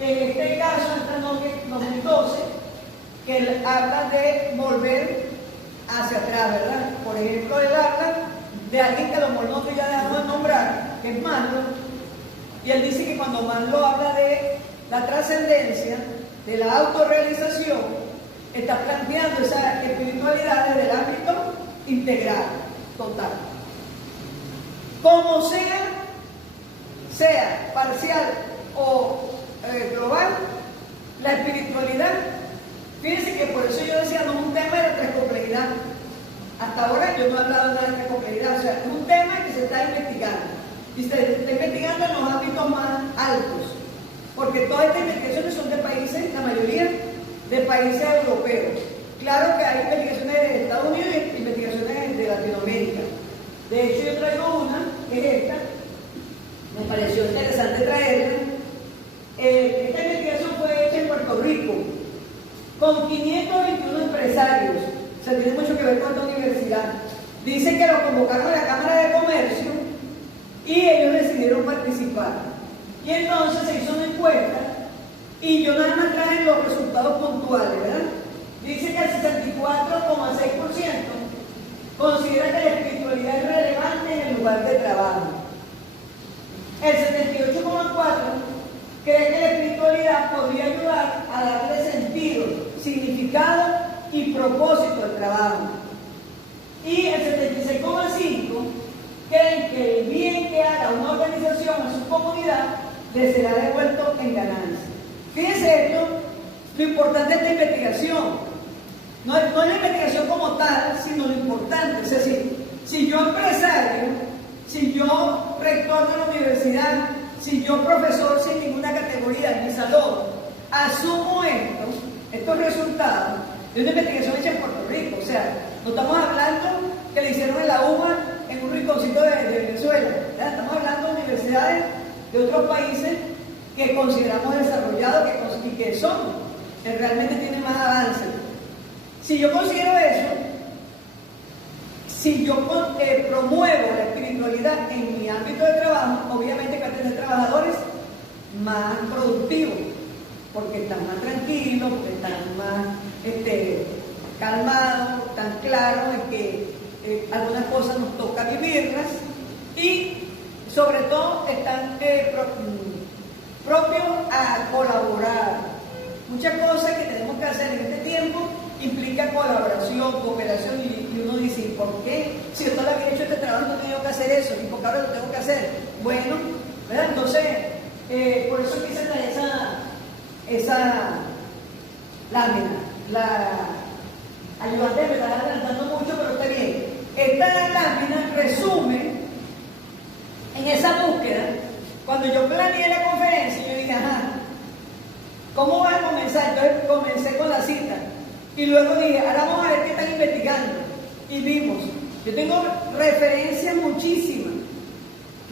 En este caso, en 2012, que él habla de volver hacia atrás, ¿verdad? Por ejemplo, él habla de alguien que a lo mejor nosotros ya dejamos de nombrar, que es Maslow, y él dice que cuando Maslow habla de la trascendencia, de la autorrealización, está planteando esa espiritualidad desde el ámbito integral, total. Como sea parcial o global, la espiritualidad, fíjense que por eso yo decía, no es un tema de tres complejidad. Hasta ahora yo no he hablado nada de tres complejidad, o sea, es un tema que se está investigando. Y se está investigando en los ámbitos más altos, porque todas estas investigaciones son de países, la mayoría, de países europeos. Claro que hay investigaciones de Estados Unidos y investigaciones de Latinoamérica. De hecho, yo traigo una, que es esta. Me pareció interesante traerla. Esta investigación fue hecha en Puerto Rico, con 521 empresarios. O sea, tiene mucho que ver con esta universidad. Dice que lo convocaron a la Cámara de Comercio y ellos decidieron participar. Y entonces se hizo una encuesta y yo nada más traje los resultados puntuales, ¿verdad? Dice que el 64,6% considera que la espiritualidad es relevante en el lugar de trabajo. El 78,4% cree que la espiritualidad podría ayudar a darle sentido, significado y propósito al trabajo. Y el 76,5% creen que el bien que haga una organización a su comunidad le será devuelto en ganancia. Fíjense esto, lo importante de esta investigación. No es la investigación como tal, sino lo importante. Es decir, si yo empresario, si yo rector de la universidad, si yo profesor sin ninguna categoría en mi salón, asumo estos resultados de una investigación hecha en Puerto Rico. O sea, no estamos hablando que le hicieron en la UMA en un rinconcito de Venezuela, ¿verdad? Estamos hablando de universidades de otros países que consideramos desarrollados y que son, que realmente tienen más avance. Si yo considero eso, si yo promuevo la espiritualidad en mi ámbito de trabajo, obviamente que va a tener trabajadores más productivos, porque están más tranquilos, porque están más calmados, tan claros en que algunas cosas nos toca vivirlas y sobre todo están propios a colaborar. Muchas cosas que tenemos que hacer en este tiempo implica colaboración, cooperación y uno dice, ¿por qué? Si yo toda la vida he hecho este trabajo no he tenido que hacer eso, ¿y por qué ahora lo tengo que hacer? Bueno, ¿verdad? Entonces, por eso quise traer esa lámina. La ayudante me está adelantando mucho, pero está bien. Esta lámina resume en esa búsqueda. Cuando yo planeé la conferencia, yo dije, ajá, ¿cómo va a comenzar? Entonces comencé con la cita. Y luego dije, ahora vamos a ver qué están investigando. Y vimos, yo tengo referencias muchísimas.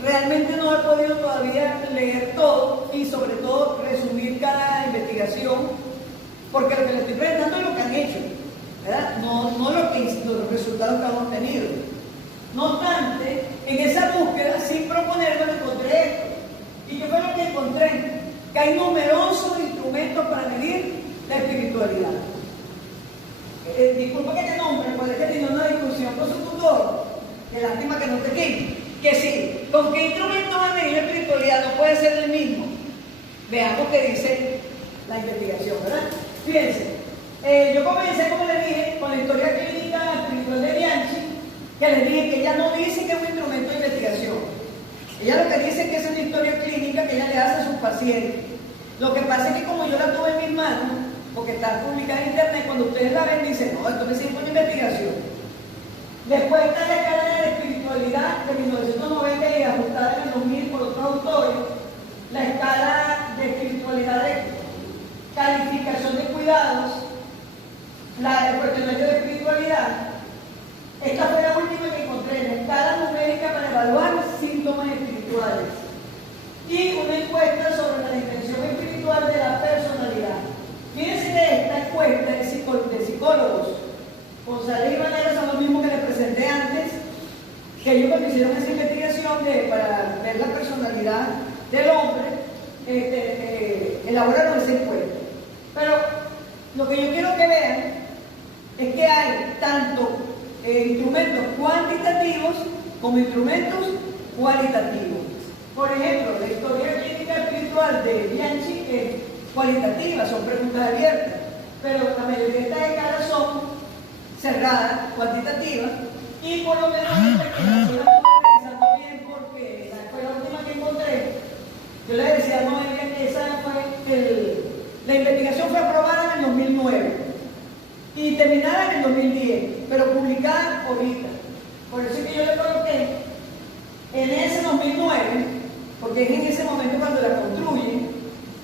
Realmente no he podido todavía leer todo y sobre todo resumir cada investigación, porque lo que les estoy presentando es lo que han hecho, ¿verdad? No los resultados que hemos tenido. No obstante, en esa búsqueda, sin proponerlo, encontré esto. ¿Y qué fue lo que encontré? Que hay numerosos instrumentos para medir la espiritualidad. Disculpa que te nombre, porque es que tiene una discusión con su tutor, de lástima que no esté aquí, que sí, ¿con qué instrumentos va a medir la espiritualidad? No puede ser el mismo. Veamos qué dice la investigación, ¿verdad? Fíjense, yo comencé, como les dije, con la historia clínica espiritual de Bianchi, que les dije que ella no dice que es un instrumento de investigación. Ella lo que dice es que es una historia clínica que ella le hace a sus pacientes. Lo que pasa es que como yo la tuve en mis manos, porque está publicada en internet, cuando ustedes la ven dicen, no, esto me sirve una investigación. Después está la escala de la espiritualidad de 1990 y ajustada en el 2000 por otros autores, la escala de espiritualidad de calificación de cuidados, la del cuestionario de espiritualidad. Esta fue la última que encontré, la escala numérica para evaluar síntomas espirituales y una encuesta sobre la dimensión espiritual de la personalidad. Fíjense que esta encuesta de psicólogos, González y Valera, son los mismos que les presenté antes, que ellos cuando hicieron esa investigación para ver la personalidad del hombre, elaboraron esa encuesta. Pero lo que yo quiero que vean es que hay tanto instrumentos cuantitativos como instrumentos cualitativos. Por ejemplo, la historia clínica espiritual de Bianchi es cualitativa, son preguntas abiertas, pero la mayoría de estas escalas son cerradas, cuantitativas, y por lo menos esta la estoy pensando bien porque fue la última que encontré. Yo le decía a Noelia que esa fue la investigación fue aprobada en el 2009 y terminada en el 2010, pero publicada ahorita. Por eso es que yo le coloqué en ese 2009, porque es en ese momento cuando la construyen,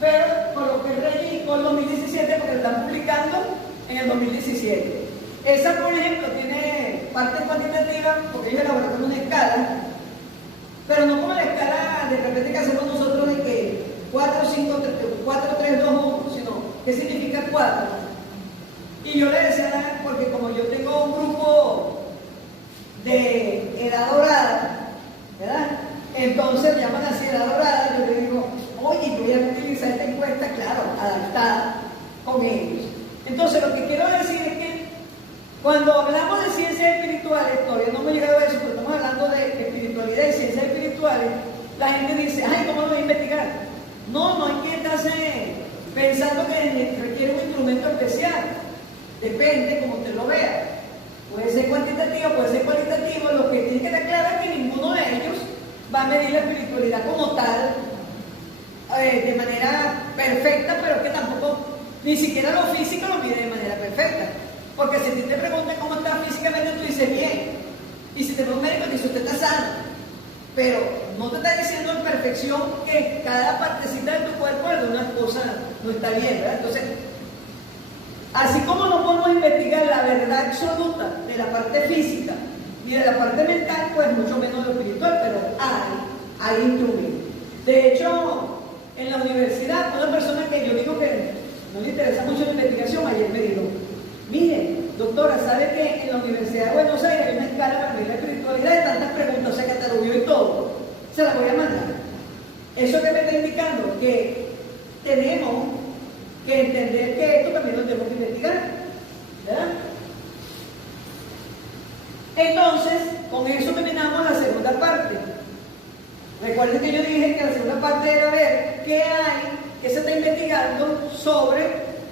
pero coloqué registro en el 2017 porque la están publicando en el 2017. Esa, por ejemplo, tiene parte cuantitativa porque ellos elaboraron una escala, pero no como la escala de repente que hacemos nosotros de que 4, 5, 4, 3, 2, 1, sino ¿qué significa 4? Y yo le decía, porque como yo tengo un grupo de edad dorada, ¿verdad? Entonces me llaman así edad dorada, yo le digo, oye, yo voy a utilizar esta encuesta, claro, adaptada con ellos. Entonces lo que quiero decir es que cuando hablamos de ciencias espirituales, todavía no hemos llegado a eso, pero estamos hablando de espiritualidad y ciencias espirituales, la gente dice, ay, ¿cómo lo voy a investigar? No hay que estarse pensando que requiere un instrumento especial. Depende como usted lo vea. Puede ser cuantitativo, puede ser cualitativo. Lo que tiene que estar claro es que ninguno de ellos va a medir la espiritualidad como tal, de manera perfecta, pero que tampoco, ni siquiera lo físico lo mide de manera perfecta. Porque si te preguntan cómo estás físicamente, tú dices bien. Y si te va un médico, te dice usted está sano. Pero no te está diciendo en perfección que cada partecita de tu cuerpo de una cosa no está bien, ¿verdad? Entonces, así como no podemos investigar la verdad absoluta de la parte física ni de la parte mental, pues mucho menos de lo espiritual, pero hay instrumentos. De hecho, en la universidad, una persona que yo digo que no le interesa mucho la investigación, ayer me dijo, mire, doctora, ¿sabe que en la Universidad de Buenos Aires hay una escala para medir la espiritualidad de tantas preguntas, o sea, catalogó y todo? Se la voy a mandar. Eso que me está indicando que tenemos que entender que esto también lo tenemos que investigar, ¿verdad? Entonces, con eso terminamos la segunda parte. Recuerden que yo dije que la segunda parte era ver qué hay, qué se está investigando sobre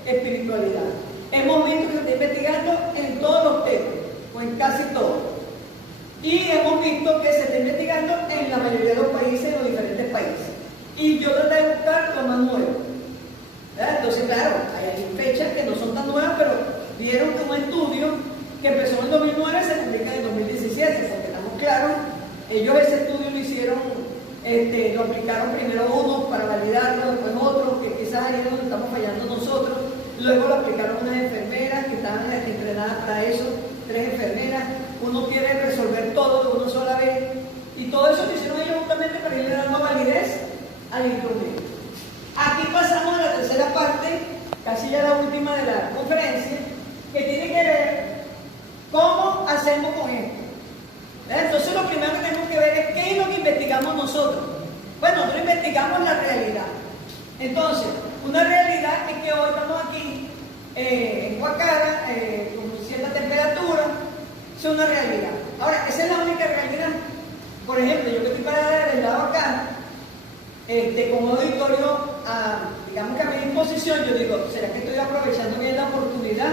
espiritualidad. Hemos visto que se está investigando en todos los temas, o en casi todos. Y hemos visto que se está investigando en la mayoría de los países, en los diferentes países. Y yo traté de buscar lo más nuevo. ¿Verdad? Entonces, claro, hay fechas que no son tan nuevas, pero vieron que un estudio que empezó en 2009 se publica en 2017, porque estamos claros, ellos ese estudio lo hicieron, lo aplicaron primero unos para validarlo, después otros, que quizás ahí es donde estamos fallando nosotros, luego lo aplicaron unas enfermeras que estaban entrenadas para eso, 3 enfermeras, uno quiere resolver todo de una sola vez, y todo eso lo hicieron ellos justamente para irle dando validez al instrumento. Aquí pasamos a la tercera parte, casi ya la última de la conferencia, que tiene que ver cómo hacemos con esto. Entonces lo primero que tenemos que ver es qué es lo que investigamos nosotros. Bueno, nosotros investigamos la realidad. Entonces, una realidad es que hoy estamos aquí en Huacara, con cierta temperatura, eso es una realidad. Ahora, esa es la única realidad. Por ejemplo, yo que estoy parada del lado acá, con un auditorio, digamos que a mi disposición, yo digo, ¿será que estoy aprovechando bien la oportunidad?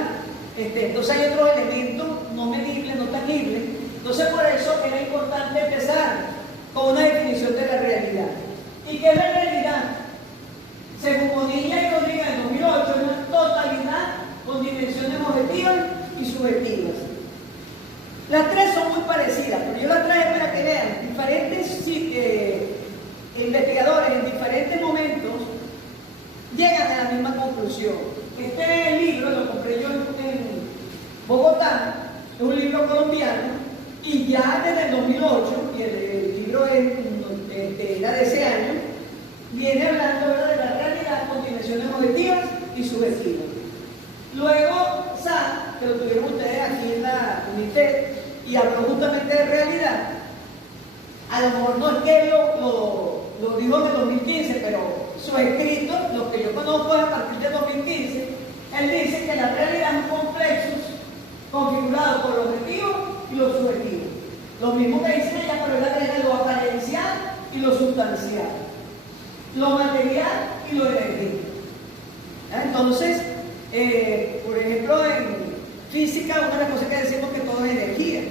Entonces hay otros elementos no medibles, no tangibles. Entonces por eso era importante empezar con una definición de la realidad. ¿Y qué es la realidad? Según Bonilla y Rodríguez en 2008, es una totalidad con dimensiones objetivas y subjetivas. Las tres son muy parecidas, pero yo las traje para que vean diferentes investigadores en diferentes momentos llegan a la misma conclusión. Este libro lo compré yo en Bogotá, es un libro colombiano, y ya desde el 2008, y el libro era de ese año, viene hablando de la realidad con dimensiones objetivas y subjetivas. Luego, Sa, que lo tuvieron ustedes aquí en la UNITED, y habló justamente de realidad. A lo mejor no es que lo dijo en el 2015, pero sus escritos, los que yo conozco a partir de 2015, él dice que la realidad es un complejo configurado por lo objetivo y lo subjetivo. Lo mismo que dicen ella, pero él agrega lo apariencial y lo sustancial, lo material y lo energético. Entonces, por ejemplo, en física, una de las cosas que decimos que todo es energía.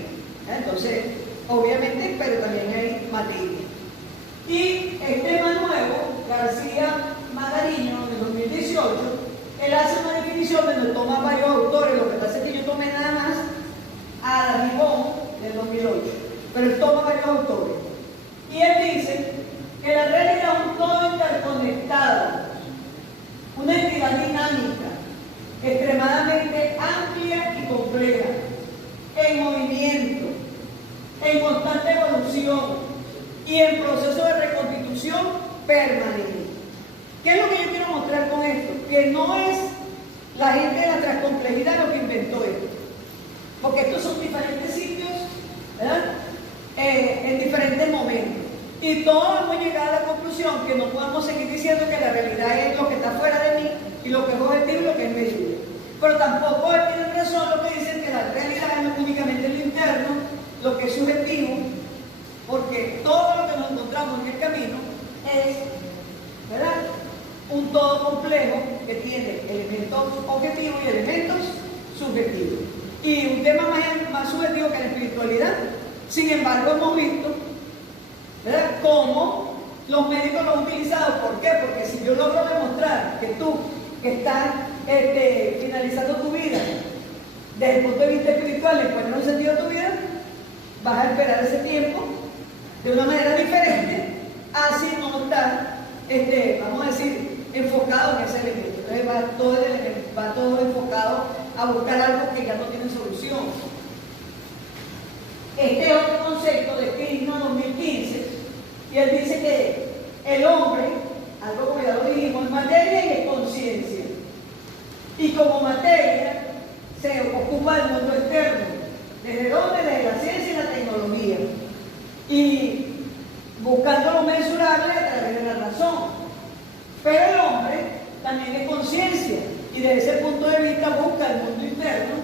Entonces, obviamente, pero también hay materia. Y este nuevo, García Magariño, de 2018, él hace una definición donde toma varios autores. Lo que pasa es que yo tomé nada más a Ribón del 2008, pero él toma varios autores. Y él dice que la realidad es un todo interconectado, una entidad dinámica, extremadamente amplia y compleja, en movimiento, en constante evolución y en proceso de reconstitución permanente. ¿Qué es lo que yo quiero mostrar con esto? Que no es la gente de la transcomplejidad lo que inventó esto, porque estos son diferentes sitios, ¿verdad? En diferentes momentos, y todos hemos llegado a la conclusión que no podemos seguir diciendo que la realidad es lo que está fuera de mí y lo que es objetivo y lo que es medible. Pero tampoco tienen razón los que dicen que la realidad es únicamente lo interno, lo que es subjetivo, porque todo lo que nos encontramos en el camino es, ¿verdad?, un todo complejo que tiene elementos objetivos y elementos subjetivos. Y un tema más subjetivo que la espiritualidad. Sin embargo, hemos visto, ¿verdad?, cómo los médicos lo han utilizado. ¿Por qué? Porque si yo logro demostrar que tú, que estás finalizando tu vida desde el punto de vista espiritual, le pones un sentido a tu vida, vas a esperar ese tiempo de una manera diferente, así no estar, vamos a decir, enfocado en ese elemento. Entonces va todo enfocado a buscar algo que ya no tiene solución. Este es otro concepto de Krishna 2015, y él dice que el hombre, algo como ya lo dijimos, es materia y es conciencia. Y como materia se ocupa del mundo externo. ¿Desde dónde? Desde la ciencia y la tecnología. Y buscando lo mensurable a través de la razón. Pero el hombre también es conciencia, y desde ese punto de vista busca el mundo interno.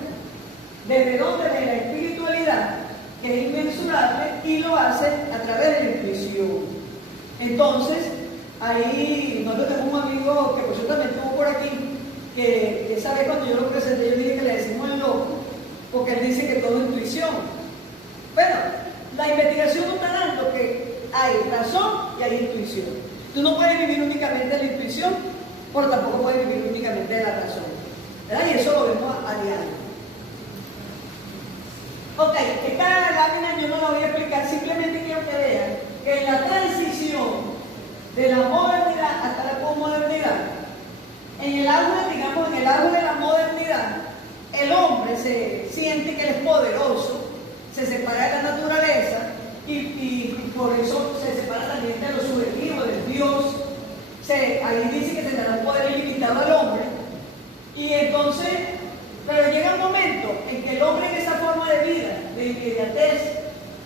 ¿Desde dónde? Desde la espiritualidad, que es inmensurable, y lo hace a través de la intuición. Entonces, ahí nosotros tenemos un amigo que por cierto también estuvo por aquí, que esa vez cuando yo lo presenté, yo dije que le decimos el loco, porque él dice que todo es intuición. Bueno, la investigación nos está dando que hay razón y hay intuición. Tú no puedes vivir únicamente de la intuición, pero tampoco puedes vivir únicamente de la razón, ¿verdad? Y eso lo vemos a diario. Ok, esta lámina yo no la voy a explicar, simplemente quiero que vean que en la transición de la modernidad hasta la posmodernidad, en el auge, digamos, en el auge de la modernidad, el hombre se siente que él es poderoso, se separa de la naturaleza y por eso se separa también de lo subjetivo, del Dios. Ahí dice que tendrá un poder ilimitado al hombre. Y entonces, pero llega un momento en que el hombre en esa forma de vida, de inmediatez,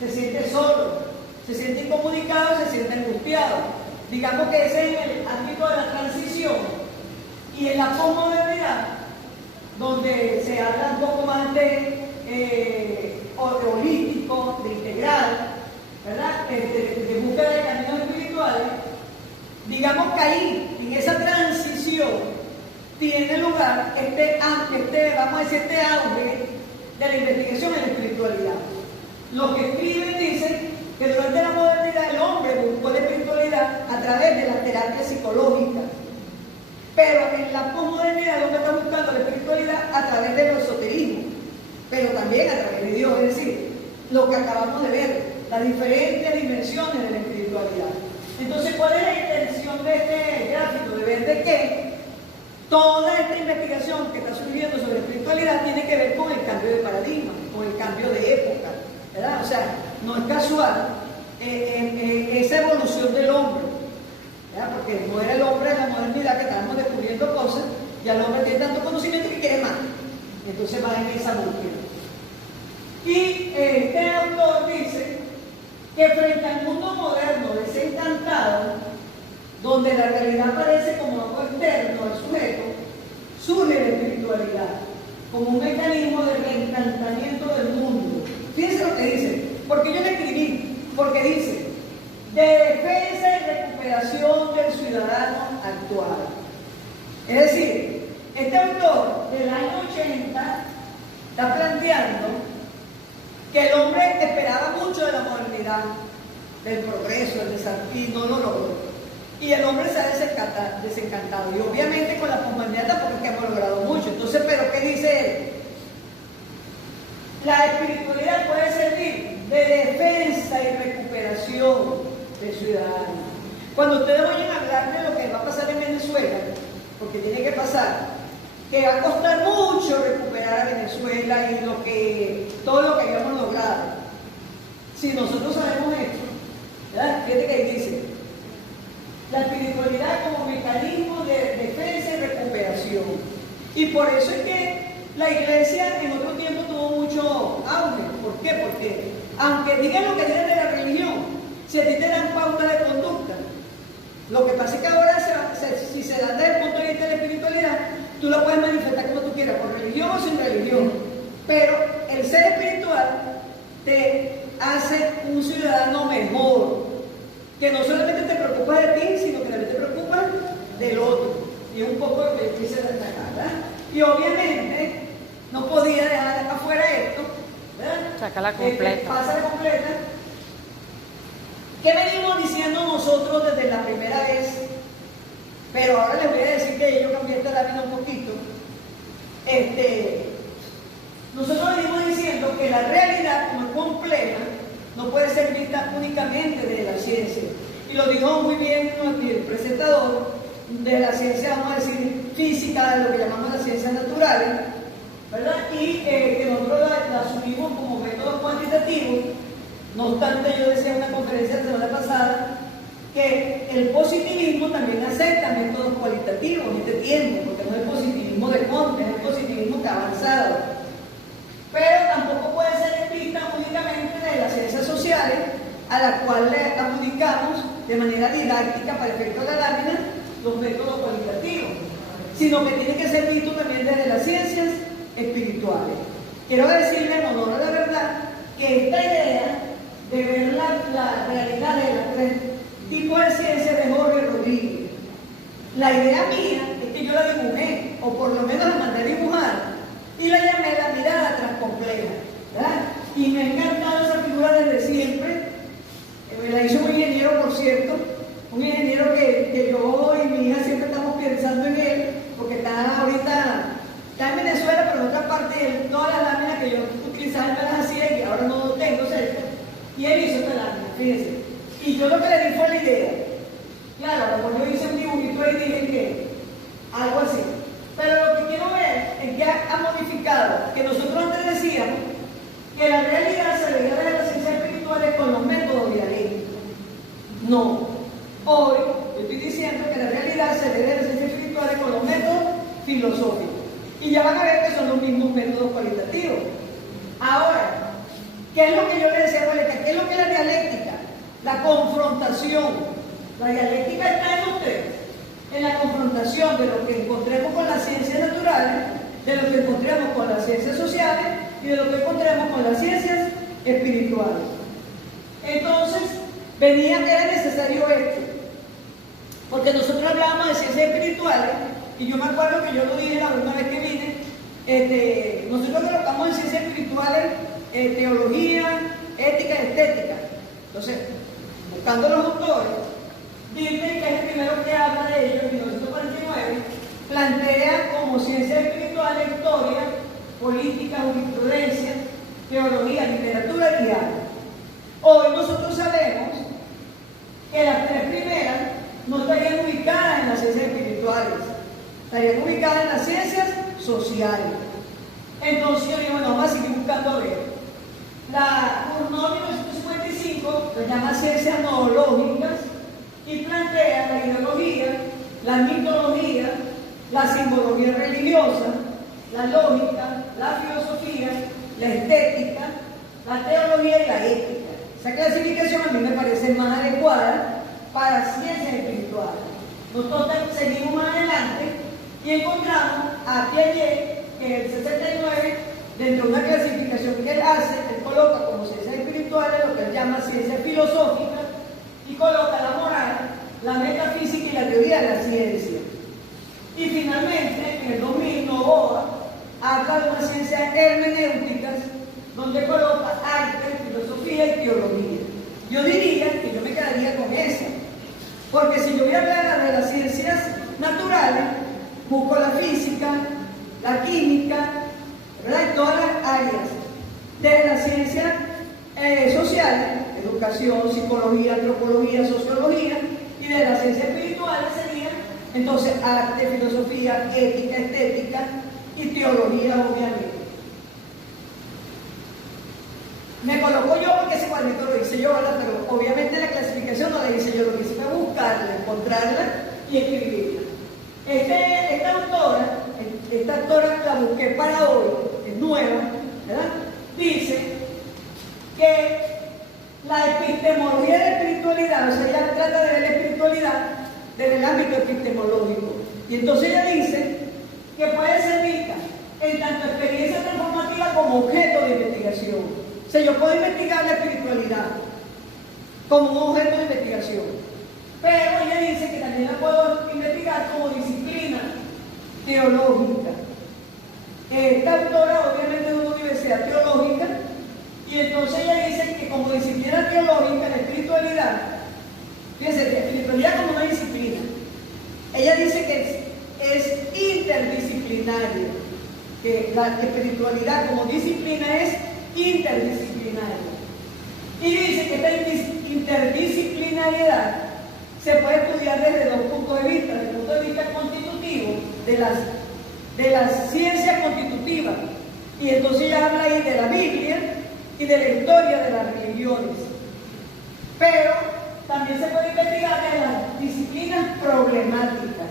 se siente solo, se siente incomunicado, se siente angustiado. Digamos que ese es el ámbito de la transición. Y en la posmodernidad, donde se habla un poco más de holístico, de integral, ¿verdad? De búsqueda de caminos espirituales, digamos que ahí, en esa transición, tiene lugar vamos a decir, este auge de la investigación en la espiritualidad. Los que escriben dicen que durante la modernidad el hombre buscó la espiritualidad a través de las terapias psicológicas. Pero en la posmodernidad el hombre está buscando la espiritualidad a través del esoterismo, pero también a través de Dios. Es decir, lo que acabamos de ver, las diferentes dimensiones de la espiritualidad. Entonces, ¿cuál es la intención de este gráfico? De ver de que toda esta investigación que está surgiendo sobre espiritualidad tiene que ver con el cambio de paradigma, con el cambio de época, ¿verdad? O sea, no es casual esa evolución del hombre, ¿verdad? Porque no era el hombre de la modernidad que estábamos descubriendo cosas, ya el hombre tiene tanto conocimiento que quiere más. Entonces va en esa búsqueda. Y este autor dice que frente al mundo moderno desencantado, donde la realidad parece como algo externo al sujeto, surge la espiritualidad como un mecanismo de reencantamiento del mundo. Fíjense lo que dice, porque yo le escribí, porque dice, de defensa y recuperación del ciudadano actual. Es decir, este autor del año 80 está planteando que el hombre esperaba mucho de la modernidad, del progreso, del desarrollo, y no lo logró. Y el hombre se ha desencantado. Y obviamente con la posmodernidad tampoco es que hemos logrado mucho. Entonces, ¿pero qué dice él? La espiritualidad puede servir de defensa y recuperación del ciudadano. Cuando ustedes vayan a hablar de lo que va a pasar en Venezuela, porque tiene que pasar, que va a costar mucho recuperar a Venezuela y todo lo que hayamos logrado. Si nosotros sabemos esto, ¿verdad? Fíjate que ahí dice, la espiritualidad como mecanismo de defensa y recuperación. Y por eso es que la iglesia en otro tiempo tuvo mucho auge. ¿Por qué? Porque aunque digan lo que digan de la religión, si a ti te dan pauta de conducta, lo que pasa es que ahora si se dan desde el punto de vista de la espiritualidad, tú la puedes manifestar como tú quieras, por religión o sin religión. Pero el ser espiritual te hace un ciudadano mejor, que no solamente te preocupa de ti, sino que también te preocupa del otro. Y un poco lo que dice la ¿verdad? Y obviamente no podía dejar afuera esto, ¿verdad? Sácala completa. Pásala completa. ¿Qué venimos diciendo nosotros desde la primera vez? Pero ahora les voy a decir que yo cambié esta lámina un poquito. Nosotros venimos diciendo que la realidad, como es compleja, no puede ser vista únicamente desde la ciencia. Y lo dijo muy bien el presentador de la ciencia, vamos a decir, física, de lo que llamamos las ciencias naturales, ¿verdad? Y que nosotros la asumimos como métodos cuantitativos. No obstante, yo decía en una conferencia la semana pasada que el positivismo también acepta métodos cualitativos en este tiempo, porque no es el positivismo de Comte, es el positivismo que ha avanzado. Pero tampoco puede ser vista únicamente de las ciencias sociales, a la cual le adjudicamos de manera didáctica para efecto de la lámina los métodos cualitativos, sino que tiene que ser visto también desde las ciencias espirituales. Quiero decirle en honor a la verdad que esta idea de ver la realidad de los tres tipos de ciencia de Jorge Rodríguez, la idea mía es que yo la dibujé, o por lo menos la mandé a dibujar, y la llamé la mirada transcompleja, ¿verdad? Y me ha encantado esa figura desde siempre. Me la hizo un ingeniero, por cierto, un ingeniero que yo y mi hija siempre estamos pensando en él, porque está en Venezuela, pero en otra parte, todas las láminas que yo utilizaba me las hacía y ahora no lo tengo cerca, y él hizo esta lámina, fíjense. Y yo lo que le di fue la idea. Claro, como yo hice un dibujito ahí dije que algo así. Pero lo que quiero ver es que ha modificado, que nosotros antes decíamos que la realidad se veía desde las ciencias espirituales con los métodos dialécticos. No. Hoy yo estoy diciendo que la realidad se ve desde las ciencias espirituales con los métodos filosóficos. Y ya van a ver que son los mismos métodos cualitativos. Ahora, ¿qué es lo que yo le decía a Julieta? ¿Qué es lo que es la dialéctica? La confrontación. La dialéctica está en ustedes, en la confrontación de lo que encontremos con las ciencias naturales, de lo que encontremos con las ciencias sociales y de lo que encontremos con las ciencias espirituales. Entonces, era necesario esto, porque nosotros hablábamos de ciencias espirituales, y yo me acuerdo que yo lo dije la última vez que vine, nosotros colocamos en ciencias espirituales teología, ética y estética. Entonces, buscando los autores, Dilthey, que es el primero que habla de ello, en 1949, plantea como ciencia espiritual historia, política, jurisprudencia, teología, literatura y arte. Hoy nosotros sabemos que las tres primeras no estarían ubicadas en las ciencias espirituales, estarían ubicadas en las ciencias sociales. Entonces yo digo, bueno, vamos a seguir buscando a ver. La Cournot 1955 lo llama ciencias noológicas y plantea la ideología, la mitología, la simbología religiosa, la lógica, la filosofía, la estética, la teología y la ética. Esa clasificación a mí me parece más adecuada para ciencias espirituales. Nosotros seguimos más adelante y encontramos a Piaget, que en el 69, dentro de una clasificación que él hace, él coloca como ciencias espirituales lo que él llama ciencias filosóficas y coloca la moral, la metafísica y la teoría de la ciencia. Y finalmente, en el 2000, Novoa habla de unas ciencias hermenéuticas donde coloca arte, filosofía y teología. Yo diría que yo me quedaría con esa, porque si yo voy a hablar de las ciencias naturales, busco la física, la química, ¿verdad? Y todas las áreas de las ciencias sociales, educación, psicología, antropología, sociología, y de las ciencias espirituales serían entonces arte, filosofía, ética, estética y teología, obviamente. Me coloco yo porque ese cuadrito lo hice yo, ¿verdad? Pero obviamente la clasificación no la hice yo, lo que hice fue buscarla, encontrarla y escribirla. Esta autora la busqué para hoy, es nueva, ¿verdad? Dice que la epistemología de la espiritualidad, o sea, ella trata de ver la espiritualidad desde el ámbito epistemológico. Y entonces ella dice que puede ser vista en tanto experiencia transformativa como objeto de investigación. O sea, yo puedo investigar la espiritualidad como un objeto de investigación, pero ella dice que también la puedo investigar como disciplina teológica. Esta autora obviamente es una universidad teológica, y entonces ella dice que como disciplina teológica la espiritualidad, fíjense, la espiritualidad como una disciplina, ella dice que es interdisciplinaria, que la espiritualidad como disciplina es interdisciplinaria. Y dice que esta interdisciplinariedad se puede estudiar desde dos puntos de vista: desde el punto de vista constitutivo, de las ciencias constitutivas, y entonces ella habla ahí de la Biblia y de la historia de las religiones. Pero también se puede investigar de las disciplinas problemáticas.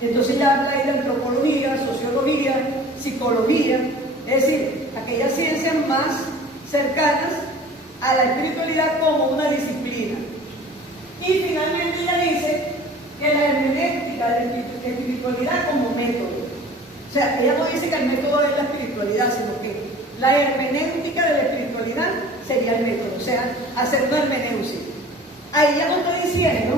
Entonces ella habla ahí de antropología, sociología, psicología, es decir, aquellas ciencias más cercanas a la espiritualidad como una disciplina. Y finalmente ella dice que la hermenéutica de la espiritualidad como método. O sea, ella no dice que el método es la espiritualidad, sino que la hermenéutica de la espiritualidad sería el método, o sea, hacer una hermeneusis. Ahí ya no estoy diciendo,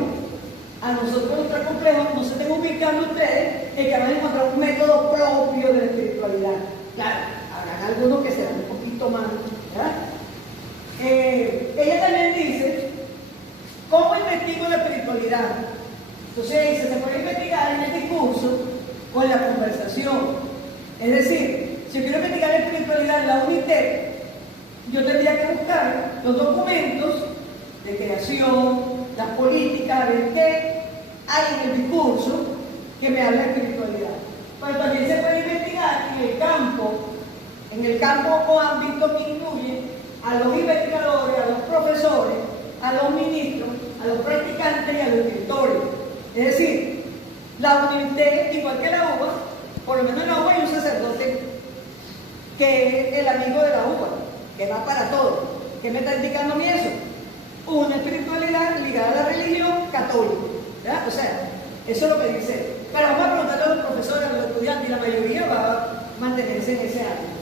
a nosotros nuestro complejo, no se estén ubicando ustedes en que van a encontrar un método propio de la espiritualidad. Claro, habrán algunos que serán un poquito más, ¿verdad? Ella también dice, ¿cómo investigo la espiritualidad? Entonces dice, se puede investigar en el discurso o en la conversación. Es decir, si yo quiero investigar la espiritualidad en la UNITEC, yo tendría que buscar los documentos de creación, las políticas, ver qué hay en el discurso que me habla de espiritualidad. Pero también se puede investigar en el campo o ámbito que incluye a los investigadores, a los profesores, a los ministros, a los practicantes y a los directores. Es decir, la UNITEC, igual que la UBA, por lo menos en la UBA hay un sacerdote que es el amigo de la UBA, que va para todo. ¿Qué me está indicando a mí eso? Una espiritualidad ligada a la religión católica, ¿verdad? O sea, eso es lo que dice. Pero vamos a preguntarle a los profesores, a los estudiantes, y la mayoría va a mantenerse en ese ámbito.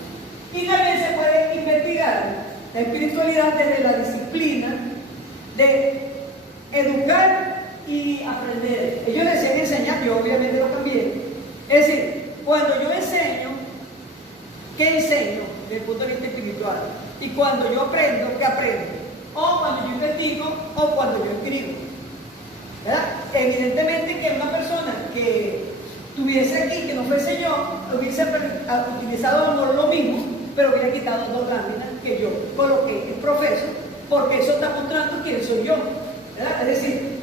Y también se puede investigar la espiritualidad desde la disciplina de educar y aprender. Ellos decían enseñar, yo obviamente lo cambié. Es decir, cuando yo enseño, ¿qué enseño desde el punto de vista espiritual? Y cuando yo aprendo, ¿qué aprendo? O cuando yo investigo, o cuando yo escribo, ¿verdad? Evidentemente que una persona que estuviese aquí, que no fuese yo, hubiese utilizado a lo mejor lo mismo, pero hubiera quitado 2 láminas que yo coloqué en profeso, porque eso está mostrando quién soy yo, ¿verdad? Es decir,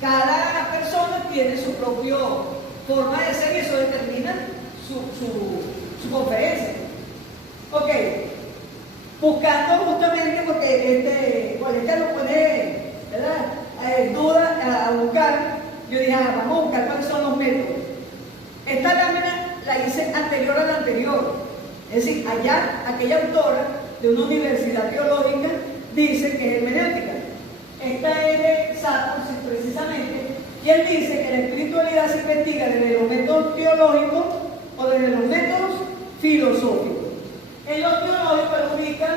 cada persona tiene su propia forma de ser y eso determina su conferencia. Ok. Buscando justamente, porque cualquiera lo pone, ¿verdad? Duda a buscar, yo dije, vamos a buscar cuáles son los métodos. Esta lámina la hice anterior a la anterior, es decir, allá, aquella autora de una universidad teológica dice que es hermenéutica. Esta es de Sartre, precisamente, y él dice que la espiritualidad se investiga desde los métodos teológicos o desde los métodos filosóficos. En los teológicos ubican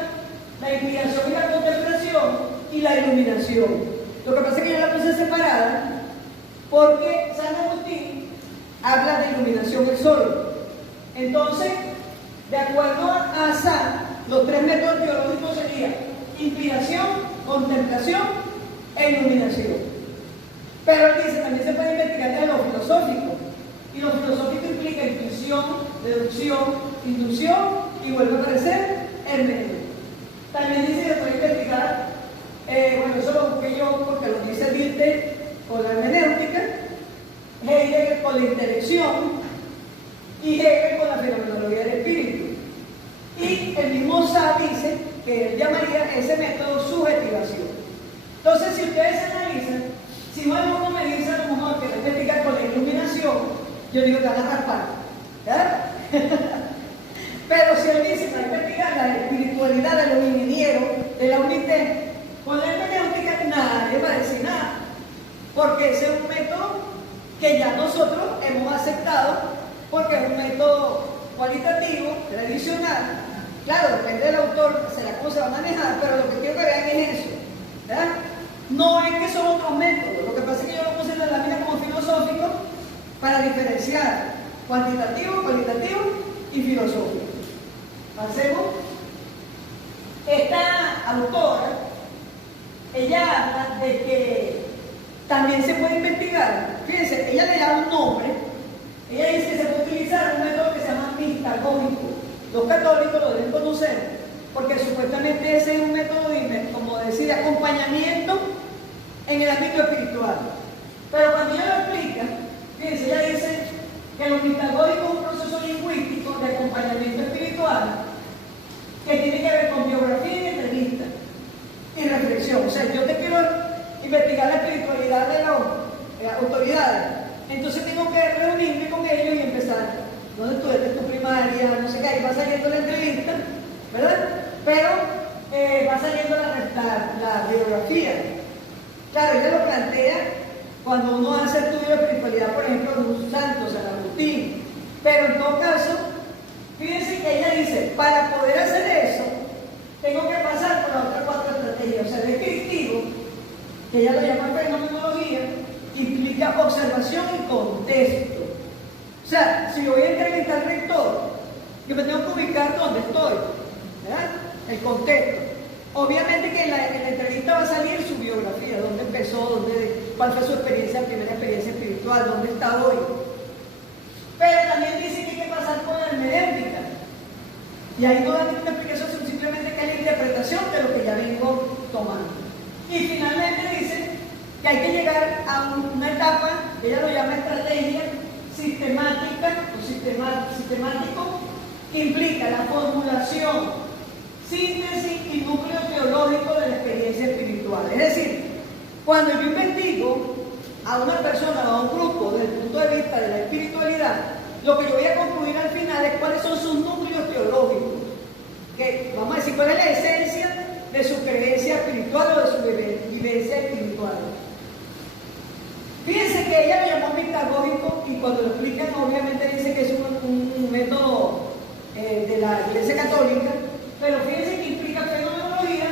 la inspiración y la contemplación y la iluminación. Lo que pasa es que yo la puse separada porque San Agustín habla de iluminación del sol. Entonces, de acuerdo a San, los 3 métodos teológicos serían inspiración, contemplación e iluminación. Pero él dice, también se puede investigar de lo filosófico. Y lo filosófico implica intuición, deducción, inducción y vuelve a aparecer hermenéutica. También dice que se puede investigar, bueno, eso lo busqué yo porque lo dice Dilthey con la hermenéutica, Heidegger con la intelección y Hegel con la fenomenología del espíritu. Y el mismo Sá dice que él llamaría ese método subjetivación. Entonces, si ustedes analizan, si alguno me dice a lo mejor que lo investiga con la iluminación, yo digo que van a raspar, ¿verdad? Pero si él dice para investigar la espiritualidad de los ingenieros de la UNITEC, con la hermenéutica nadie va a decir nada, porque ese es un método que ya nosotros hemos aceptado, porque es un método cualitativo, tradicional. Claro, depende del autor, será cómo se va a manejar, pero lo que quiero que vean es eso, ¿verdad? No es que son otros métodos, lo que pasa es que yo lo puse en la lámina como filosófico para diferenciar cuantitativo, cualitativo y filosófico. Pasemos. Esta autora, ella habla de que también se puede investigar. Fíjense, ella le da un nombre. Ella dice que se puede utilizar un método que se llama mistagógico. Los católicos lo deben conocer, porque supuestamente ese es un método, como decir, de acompañamiento en el ámbito espiritual. Pero cuando ella lo explica, fíjense, ella dice que lo mistagógico es un proceso lingüístico de acompañamiento espiritual que tiene que ver con biografía y entrevista y reflexión. O sea, yo te quiero investigar la espiritualidad de las autoridades, entonces tengo que reunirme con ellos y empezar. ¿Dónde estudiaste tu primaria? No sé qué, ahí va saliendo la entrevista, ¿verdad? Pero va saliendo la biografía. Claro, ella lo plantea cuando uno hace estudio de espiritualidad, por ejemplo, de un santo, San Agustín. Pero en todo caso, fíjense que ella dice, para poder hacer eso, tengo que pasar por las otras estrategia. O sea, descriptivo, que ella lo llama fenomenología, implica observación y contexto. O sea, si yo voy a entrevistar al rector, yo me tengo que ubicar dónde estoy, ¿verdad? El contexto. Obviamente que en la entrevista va a salir su biografía, dónde empezó, cuál fue su experiencia, primera experiencia espiritual, dónde está hoy. Pero también dice que hay que pasar por la hermenéutica. Y ahí no dan ninguna explicación, simplemente que es la interpretación de lo que ya vengo tomando. Y finalmente dice que hay que llegar a una etapa, ella lo llama estrategia sistemática o sistemático, que implica la formulación, síntesis y núcleo teológico de la experiencia espiritual. Es decir, cuando yo investigo a una persona o a un grupo desde el punto de vista de la espiritualidad, lo que yo voy a concluir al final es cuáles son sus núcleos teológicos, que vamos a decir cuál es la esencia de su creencia espiritual o de su vivencia espiritual. Fíjense que ella lo llamó mitagógico y cuando lo explican obviamente dice que es un método de la Iglesia Católica, pero fíjense que implica fenomenología,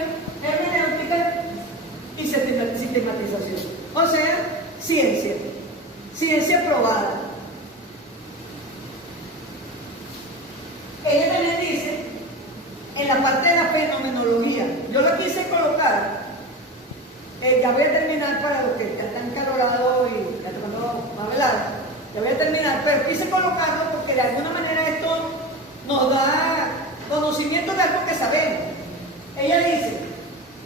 hermenéutica y sistematización. O sea, ciencia probada. Ella también dice, en la parte de la fenomenología, yo lo quise colocar, ya voy a terminar para los que ya están calorados y ya tomando más velada, ya voy a terminar, pero quise colocarlo porque de alguna manera esto nos da conocimiento de algo que sabemos. Ella dice,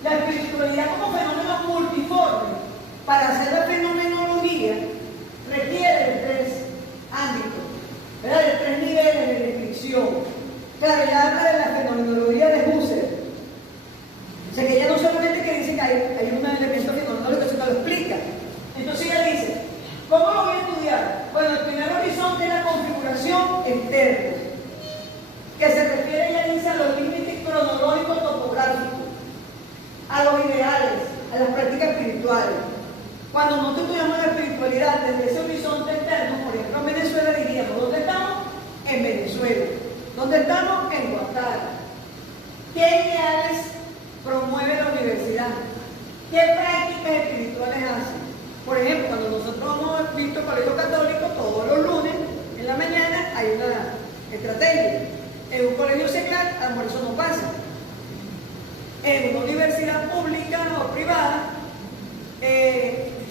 la espiritualidad como fenómeno multiforme, para hacer la fenomenología, requiere de tres ámbitos, ¿verdad? De tres niveles de descripción. Claro, ella habla de la fenomenología de Husserl. O sea que ella no solamente que dice que hay un elemento fenomenológico, sino que lo explica. Entonces ella dice, ¿cómo lo voy a estudiar? Bueno, el primer horizonte es la configuración externa, que se refiere, ella dice, a los límites cronológicos topográficos, a los ideales, a las prácticas espirituales. Cuando nosotros estudiamos la espiritualidad desde ese horizonte externo, por ejemplo en Venezuela diríamos, ¿dónde estamos? En Venezuela. ¿Dónde estamos? En Guatemala. ¿Qué ideales promueve la universidad? ¿Qué prácticas espirituales hace? Por ejemplo, cuando nosotros hemos visto el colegio católico, todos los lunes en la mañana hay una estrategia. En un colegio secular, a lo mejor eso no pasa. En una universidad pública o privada,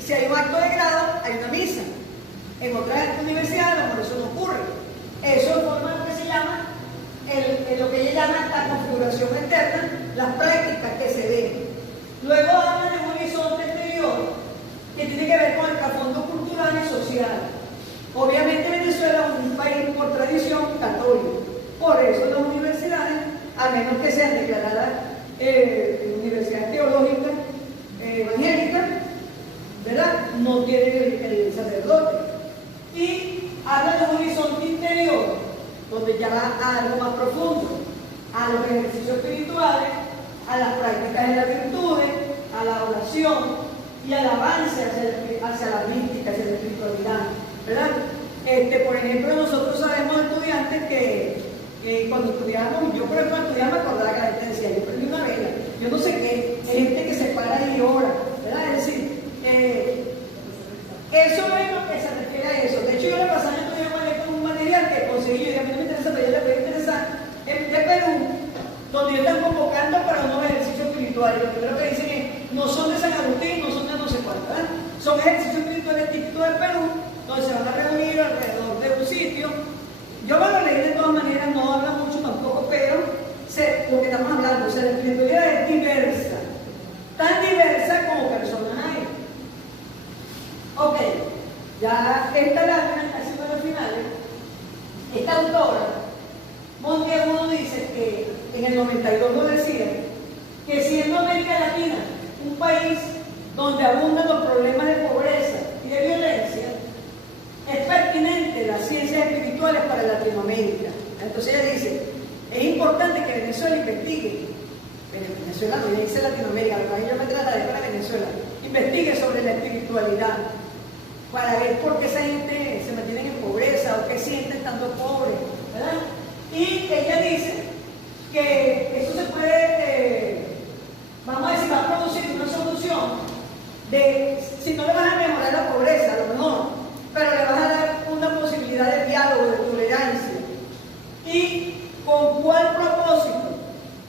si hay un acto de grado, hay una misa. En otras universidades, a lo mejor eso no ocurre. Eso forma lo que se llama, lo que ella llama la configuración externa, las prácticas que se ven. Luego hablan de un horizonte exterior que tiene que ver con el trasfondo cultural y social. Obviamente Venezuela es un país por tradición católico. Por eso las universidades, a menos que sean declaradas universidades teológicas evangélicas, ¿verdad? No tienen el sacerdote. Y habla de un horizonte interior, donde ya va a algo más profundo, a los ejercicios espirituales, a las prácticas de las virtudes, a la oración y al avance hacia la mística, hacia la espiritualidad, ¿verdad? Por ejemplo, nosotros sabemos estudiantes que cuando estudiamos, yo por ejemplo estudiaba, me acordaba que la gente decía, yo prendí una vela, yo no sé qué, hay gente que se para y ora, ¿verdad? Es decir, eso es lo que se refiere a eso. De hecho, yo la pasada estudié con un material que conseguí, y a mí no me interesa, pero ya le puede interesar, de Perú, donde ellos están convocando para unos ejercicios espirituales. Lo primero que dicen es, no son de San Agustín, no son de no sé cuánto, ¿verdad? Son ejercicios espirituales típicos del Perú, donde se van a reunir alrededor de un sitio. Yo me lo leí de todas maneras, no habla mucho tampoco, pero lo que estamos hablando, o sea, la espiritualidad es diversa, tan diversa como personas hay. Ok, ya esta lámina, casi para los finales, esta autora, Monteagudo, dice que en el 92 lo decía, que siendo América Latina un país donde abundan los problemas de pobreza y de violencia, es pertinente las ciencias espirituales para Latinoamérica. Entonces ella dice, es importante que Venezuela investigue, Venezuela no dice Latinoamérica, lo que yo me trataré para Venezuela, investigue sobre la espiritualidad, para ver por qué esa gente se mantiene en pobreza o qué sienten estando pobres, ¿verdad? Y ella dice que eso se puede vamos a decir, va a producir una solución de, si no le vas a mejorar la pobreza, a lo mejor, pero le vas a dar una posibilidad de diálogo, de tolerancia. ¿Y con cuál propósito?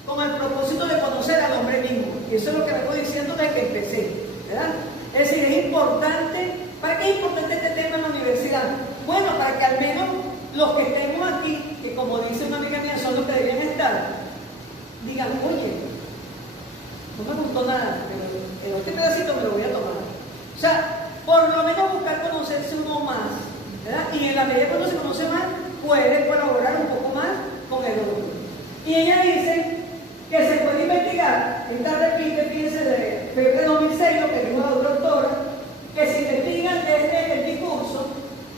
Con el propósito de conocer al hombre mismo. Y eso es lo que vengo diciendo desde que empecé, ¿verdad? Es decir, es importante. ¿Para qué es importante este tema en la universidad? Bueno, para que al menos los que estemos aquí, que como dice una amiga mía, son los que deberían estar, digan, oye, no me gustó nada, pero este pedacito me lo voy a tomar. O sea, por lo menos buscar conocerse uno más, ¿verdad? Y en la medida que uno se conoce más, puede colaborar un poco más con el otro. Y ella dice que se puede investigar, esta repite, fíjense, de febrero de 2006, lo que dijo la doctora, que se investigan desde el discurso,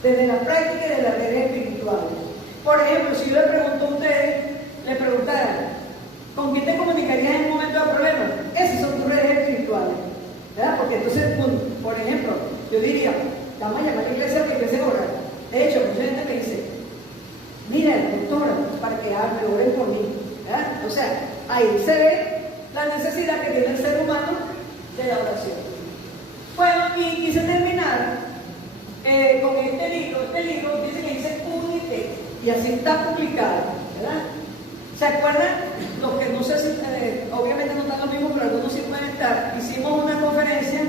desde la práctica y de las redes espirituales. Por ejemplo, si yo le pregunto a ustedes, le preguntara, ¿con quién te comunicarías en un momento de problema? Esas son tus redes espirituales, ¿verdad? Porque entonces, por ejemplo, yo diría, vamos a llamar a la iglesia para que se orar. De hecho, mucha gente me dice, mira, doctora, para que hable, oren por mí, ¿verdad? O sea, ahí se ve la necesidad que tiene el ser humano de la oración. Bueno, y quise terminar con este libro. Este libro dice que dice Unite, y así está publicado, ¿verdad? ¿Se acuerdan? Los que no sé si, obviamente no están los mismos, pero algunos sí pueden estar. Hicimos una conferencia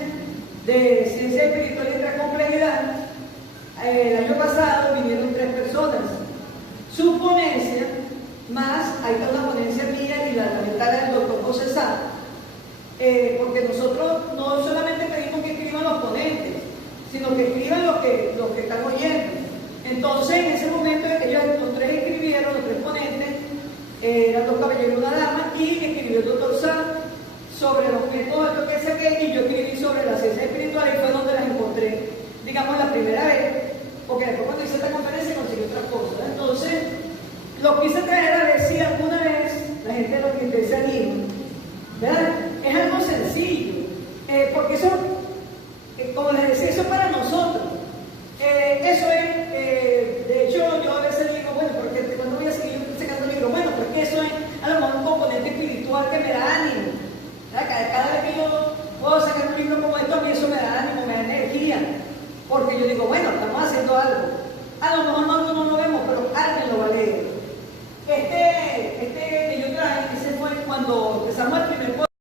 de ciencia espiritual y otra complejidad. El año pasado vinieron 3 personas. Su ponencia, más, ahí está una ponencia mía y la lamentada del doctor José Sá. Porque nosotros no solamente pedimos que escriban los ponentes, sino que escriban los que están oyendo. Entonces, en ese momento, ellos los 3 escribieron, los 3 ponentes, eran 2 caballeros y una dama, y escribió el doctor Sá sobre los métodos de lo que saqué, y yo escribí sobre la ciencia espiritual, y fue donde las encontré, digamos, la primera vez, porque después cuando hice esta conferencia conseguí otras cosas. Entonces, lo quise traer a ver si alguna vez la gente lo que se anima, ¿verdad? Es algo sencillo, porque eso, como les decía, eso es para nosotros. Eso es, de hecho, yo a veces digo, bueno, porque cuando voy a seguir sacando el libro, bueno, porque eso es a lo mejor un componente espiritual que me da ánimo. Cada vez que yo puedo sacar un libro como esto, a mí eso me da ánimo, me da energía, porque yo digo, bueno, estamos haciendo algo. A lo mejor nosotros no lo vemos, pero alguien lo va a leer. Este que yo traje, ese fue cuando empezamos el